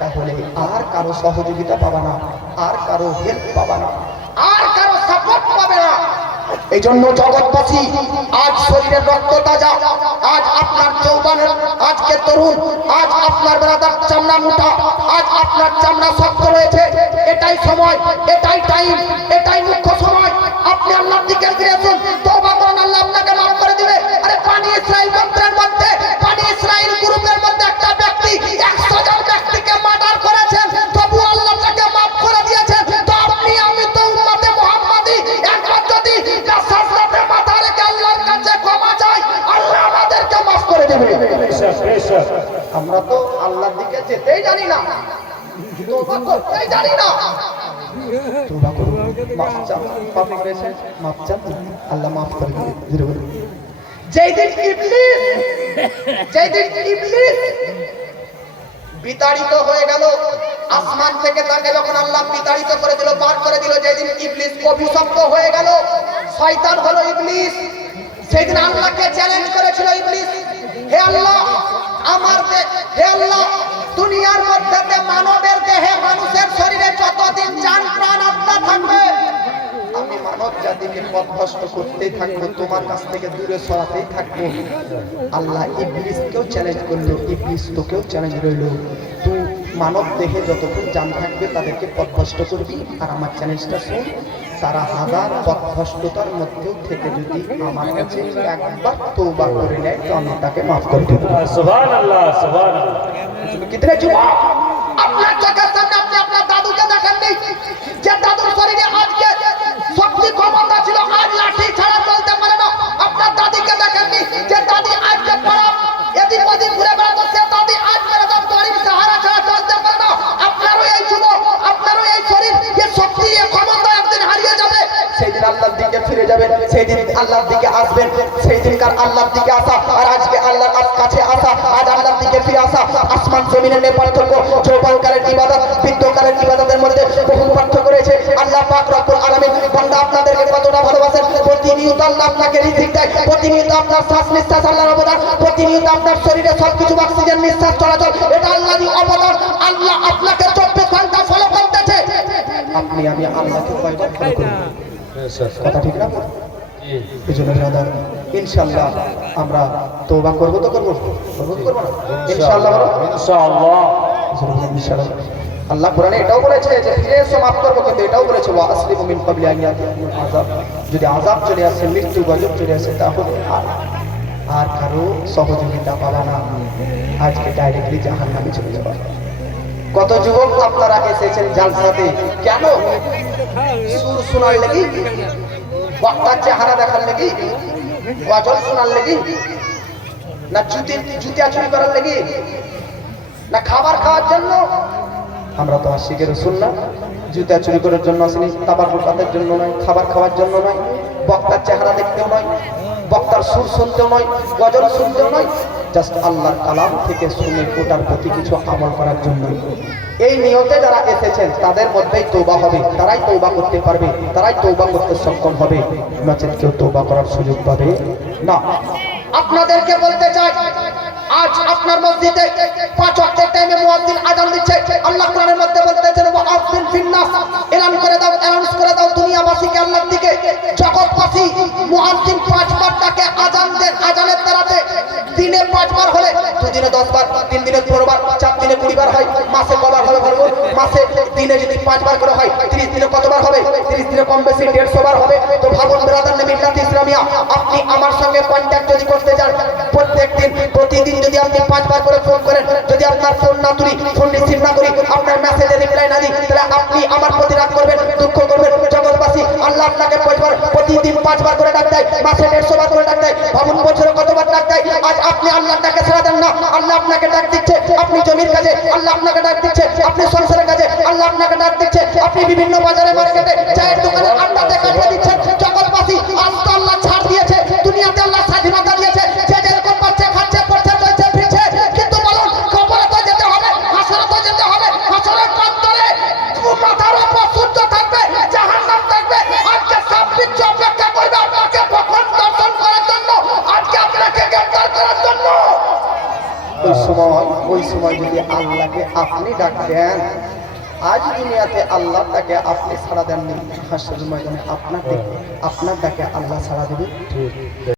তাহলে আর কারো সহযোগিতা পাবা না, আর কারো হেল্প পাবা না, আর কারো সাপোর্ট পাবে না। এই জন্য জগৎবাসী, আজ শরীরের রক্ত তাজা, আজ আপনার যৌবনের, আজকে তরুণ, আজ আপনার ব্রাদার চামড়া মোটা, আজ আপনার চামড়া শক্ত রয়েছে। এটাই সময়, এটাই টাইম, এটাই মুখ্য সময়। আপনি আল্লাহর দিকে ফিরে আসুন, তওবা করুন, আল্লাহ আপনাকে মাফ করে দিবে। আরে পানি ইসরাইল গোত্রের মধ্যে, পানি ইসরাইল গ্রুপের মধ্যে একটা ব্যক্তি 100 জন ব্যক্তিকে মার্ডার করেছেন, তবু আল্লাহ তাকে মাফ করে দিয়েছেন। তো আপনি আমি তো উম্মতে মুহাম্মাদি, একবার যদি সাজদাতে মাথা রেখে আল্লাহর কাছে ক্ষমা চাই, আল্লাহ আমাদেরকে মাফ করে দেবে। আমরা তো আল্লাহর দিকে যেতেই জানি না, তওবা করতেই জানি না। তওবা করুন, মাফ চান, পাপ করেছেন, মাফ চান, আল্লাহ মাফ করে দেবে। ধীরে ধীরে যেদিন ইবলিস বিতাড়িত হয়ে গেল, আসমান থেকে তাকে যখন আল্লাহ বিতাড়িত করে দিল, পার করে দিল, যেদিন ইবলিস অভিশপ্ত হয়ে গেল, শয়তান হলো ইবলিস, সেদিন আল্লাহকে চ্যালেঞ্জ করেছিল ইবলিস, হে আল্লাহ আমার হে আল্লাহ, দুনিয়ার মধ্যে মানবের দেহে, মানুষের শরীরে যতদিন জান প্রাণ আত্মা থাকবে, আমি মানব জাতিকে পথভ্রষ্ট করতেই থাকবো, তোমার কাছ থেকে দূরে সরাতেই থাকবো। আল্লাহ ইবলিসকেও চ্যালেঞ্জ করলো, ইবলিস তোকেও চ্যালেঞ্জ রইলো, তুই মানব দেহে যতক্ষণ জান থাকবে তাদেরকে পথভ্রষ্ট করবি। আর আমার চ্যালেঞ্জটা শুন, তারা হাজার পথভ্রষ্টতার মধ্যেও থেকে যদি আমার কাছে একবার তওবা করে নেয়, তো আমি তাকে মাফ করে দেব। সুবহানাল্লাহ, সুবহানাল্লাহ। কিতনে যুবক আপনার চোখের সামনে আপনি আপনার দাদুকে দেখেননি, যে দাদুর শরীরে আজকে শক্তি ক্ষমতা ছিল, আজ লাঠি ছাড়া চলতে পারে না। আপনার দাদিকে দেখেননি, যে দাদি আজকে পড়া এদিক ওদিক ঘুরে বেড়াতো, সে দাদি আজ মেরে দাম গাড়ির সাহারা ছাড়া চলতে পারে না। আপনারও এই যুবক, আপনারও এই শরীর, এই শক্তি, এই ক্ষমতা একদিন হারিয়ে যাবে। সেই দিন আল্লাহর দিকে ফিরে যাবেন, সেই দিন আল্লাহর দিকে আসবেন, সেই দিনকার আল্লাহর দিকে আসা আর আজকে আল্লাহর কাছে আসা, আজ আল্লাহর দিকে ফিরে আসা, আসমান জমিনের পার্থক্য। যৌবনকালের ইবাদত, বৃদ্ধকালের ইবাদতের মধ্যে বহু পার্থক্য রয়েছে। আল্লাহ পাক রব্বুল আলামিন বান্দা আপনাদেরকে কতটা ভালোবাসেন। প্রতিনিয়ত আল্লাহ আপনাকে রিজিক দেয়, প্রতিনিয়ত আপনার শ্বাস নিঃশ্বাস আল্লাহর অবদান, প্রতিনিয়ত আপনার শরীরে সবকিছু অক্সিজেন নিঃশ্বাস চলাচল, এটা আল্লাহরই অবদান। আল্লাহ আপনাকে 24 ঘন্টা ফলো করতেছে, আপনি আমি আল্লাহকে কয়বার ফলো করি? কথা ঠিক না? এই জন্য ব্রাদার, ইনশাআল্লাহ আমরা তওবা করবো তো করবো, করবো তো করবো না? ইনশাআল্লাহ, ইনশাআল্লাহ, ইনশাআল্লাহ। আল্লাহ কোরআনে এটাও বলেছে যে ফিরে এসো, মাফ করবো, কিন্তু এটাও বলেছে ওয়া আসলিমু মিন ক্বাবলি আন ইয়াতিয়াকুমুল আযাব, যদি আযাব চলে আসে, মৃত্যু গজব চলে আসে, তাহলে আর কারো সহযোগিতা পাবা না, আজকে ডাইরেক্টলি জাহান্নামে চলে যাবা। কত যুবক আপনারা এসেছেন জালসাতে, কেন? সুর শোনার লাগি, বক্তার চেহারা দেখার লাগি, গজল শোনার লাগি, না জুতিয়া চুরি করার লাগি, না খাবার খাওয়ার জন্য? আমরা তো আশিকে রাসূল না, জুতা চুরি করার জন্য আসেনি, তাবারুক করার জন্য নয়, খাবার খাওয়ার জন্য নয়, বক্তার চেহারা দেখতেও নয়, বক্তার সুর শুনতেও নয়, গজল শুনতেও নয়, জাস্ট আল্লাহর কালাম থেকে শুনে ওটার প্রতি কিছু আমল করার জন্য। এই নিয়তে যারা এসেছেন তাদের মধ্যেই তওবা হবে, তারাই তওবা করতে পারবে, তারাই তওবা করতে সক্ষম হবে, নচেত কেউ তওবা করার সুযোগ পাবে না। আপনাদেরকে বলতে চাই, আজ আপনার মসজিদে 5 ওয়াক্তের টাইমে মুয়াজ্জিন আযান দিচ্ছে। আল্লাহ কোরআনের মধ্যে বলতেছেন ওয়া আযিন ফিন নাস, এলান করে দাও, অ্যানাউন্স করে দাও দুনিয়াবাসীকে আল্লাহর দিকে। জগৎবাসী মুয়াজ্জিন 5 বার ডাকে, আযান দেন, আযানের দ্বারাতে দিনে 5 বার হলে 2 দিনে 10 বার, 3 দিনে 15 বার, 4 দিনে 20 বার হয়। মাসে কবার হবে বলবো? মাসে দিনে যদি 5 বার করে হয়, 30 দিনে কতবার হবে? 30 দিনে কম বেশি 150 বার হবে। তো ভাবুন ব্রাদার মিল্লাত ইসলামিয়া, আপনি আমার সঙ্গে কন্ট্যাক্ট যদি করতে চান, প্রত্যেকদিন প্রতিদিন যদি আপনি 5 বার করে ফোন করেন, যদি আপনার ফোন না তুলি, ফোন রিসিভ না করি, আপনার মেসেজে রিপ্লাই না দিই, তাহলে আপনি আমার প্রতি রাগ করবেন, দুঃখ করবেন। জগৎবাসী, আল্লাহ আপনাকে প্রতিদিন 5 বার করে ডাক দেয়, মাসে 150 বার করে ডাক দেয়। ভাবুন বছরে কতবার ডাক দেয়। আজ আপনি আল্লাহর ডাকে সাড়া দেন না, আল্লাহ আপনাকে ডাক দিচ্ছে। আপনি জমির কাজে, আল্লাহ আপনাকে ডাক দিচ্ছে। আপনি সংসারের কাজে, আল্লাহ আপনাকে ডাক দিচ্ছে। আপনি বিভিন্ন বাজারে, মার্কেটে, চায়ের দোকানে, আড্ডাতে কাটিয়ে দিচ্ছেন। জগৎবাসী, আজ তো আল্লাহ ছাড় দিয়েছে, দুনিয়াতে আল্লাহ স্বাধীনতা দিয়েছে, যে যেরকম পাচ্ছে খাচ্ছে, পড়ছে, চলছে, ফিরছে। কিন্তু বলুন, কবরে তো যেতে হবে, হাসরে তো যেতে হবে। হাসরের প্রান্তরে মাথার উপর সূর্য থাকবে, জাহান্নাম থাকবে। আজকে সব কিছু অপেক্ষা করবে আপনাকে কখন দর্শন করার জন্য। সময় যদি আল্লাহকে আপনি ডাকতেন, আজ দুনিয়াতে আল্লাহ তাকে আপনি সাড়া দেননি, হাসরের ময়দানে আপনার ডাকে আল্লাহ সাড়া দেবে। ঠিক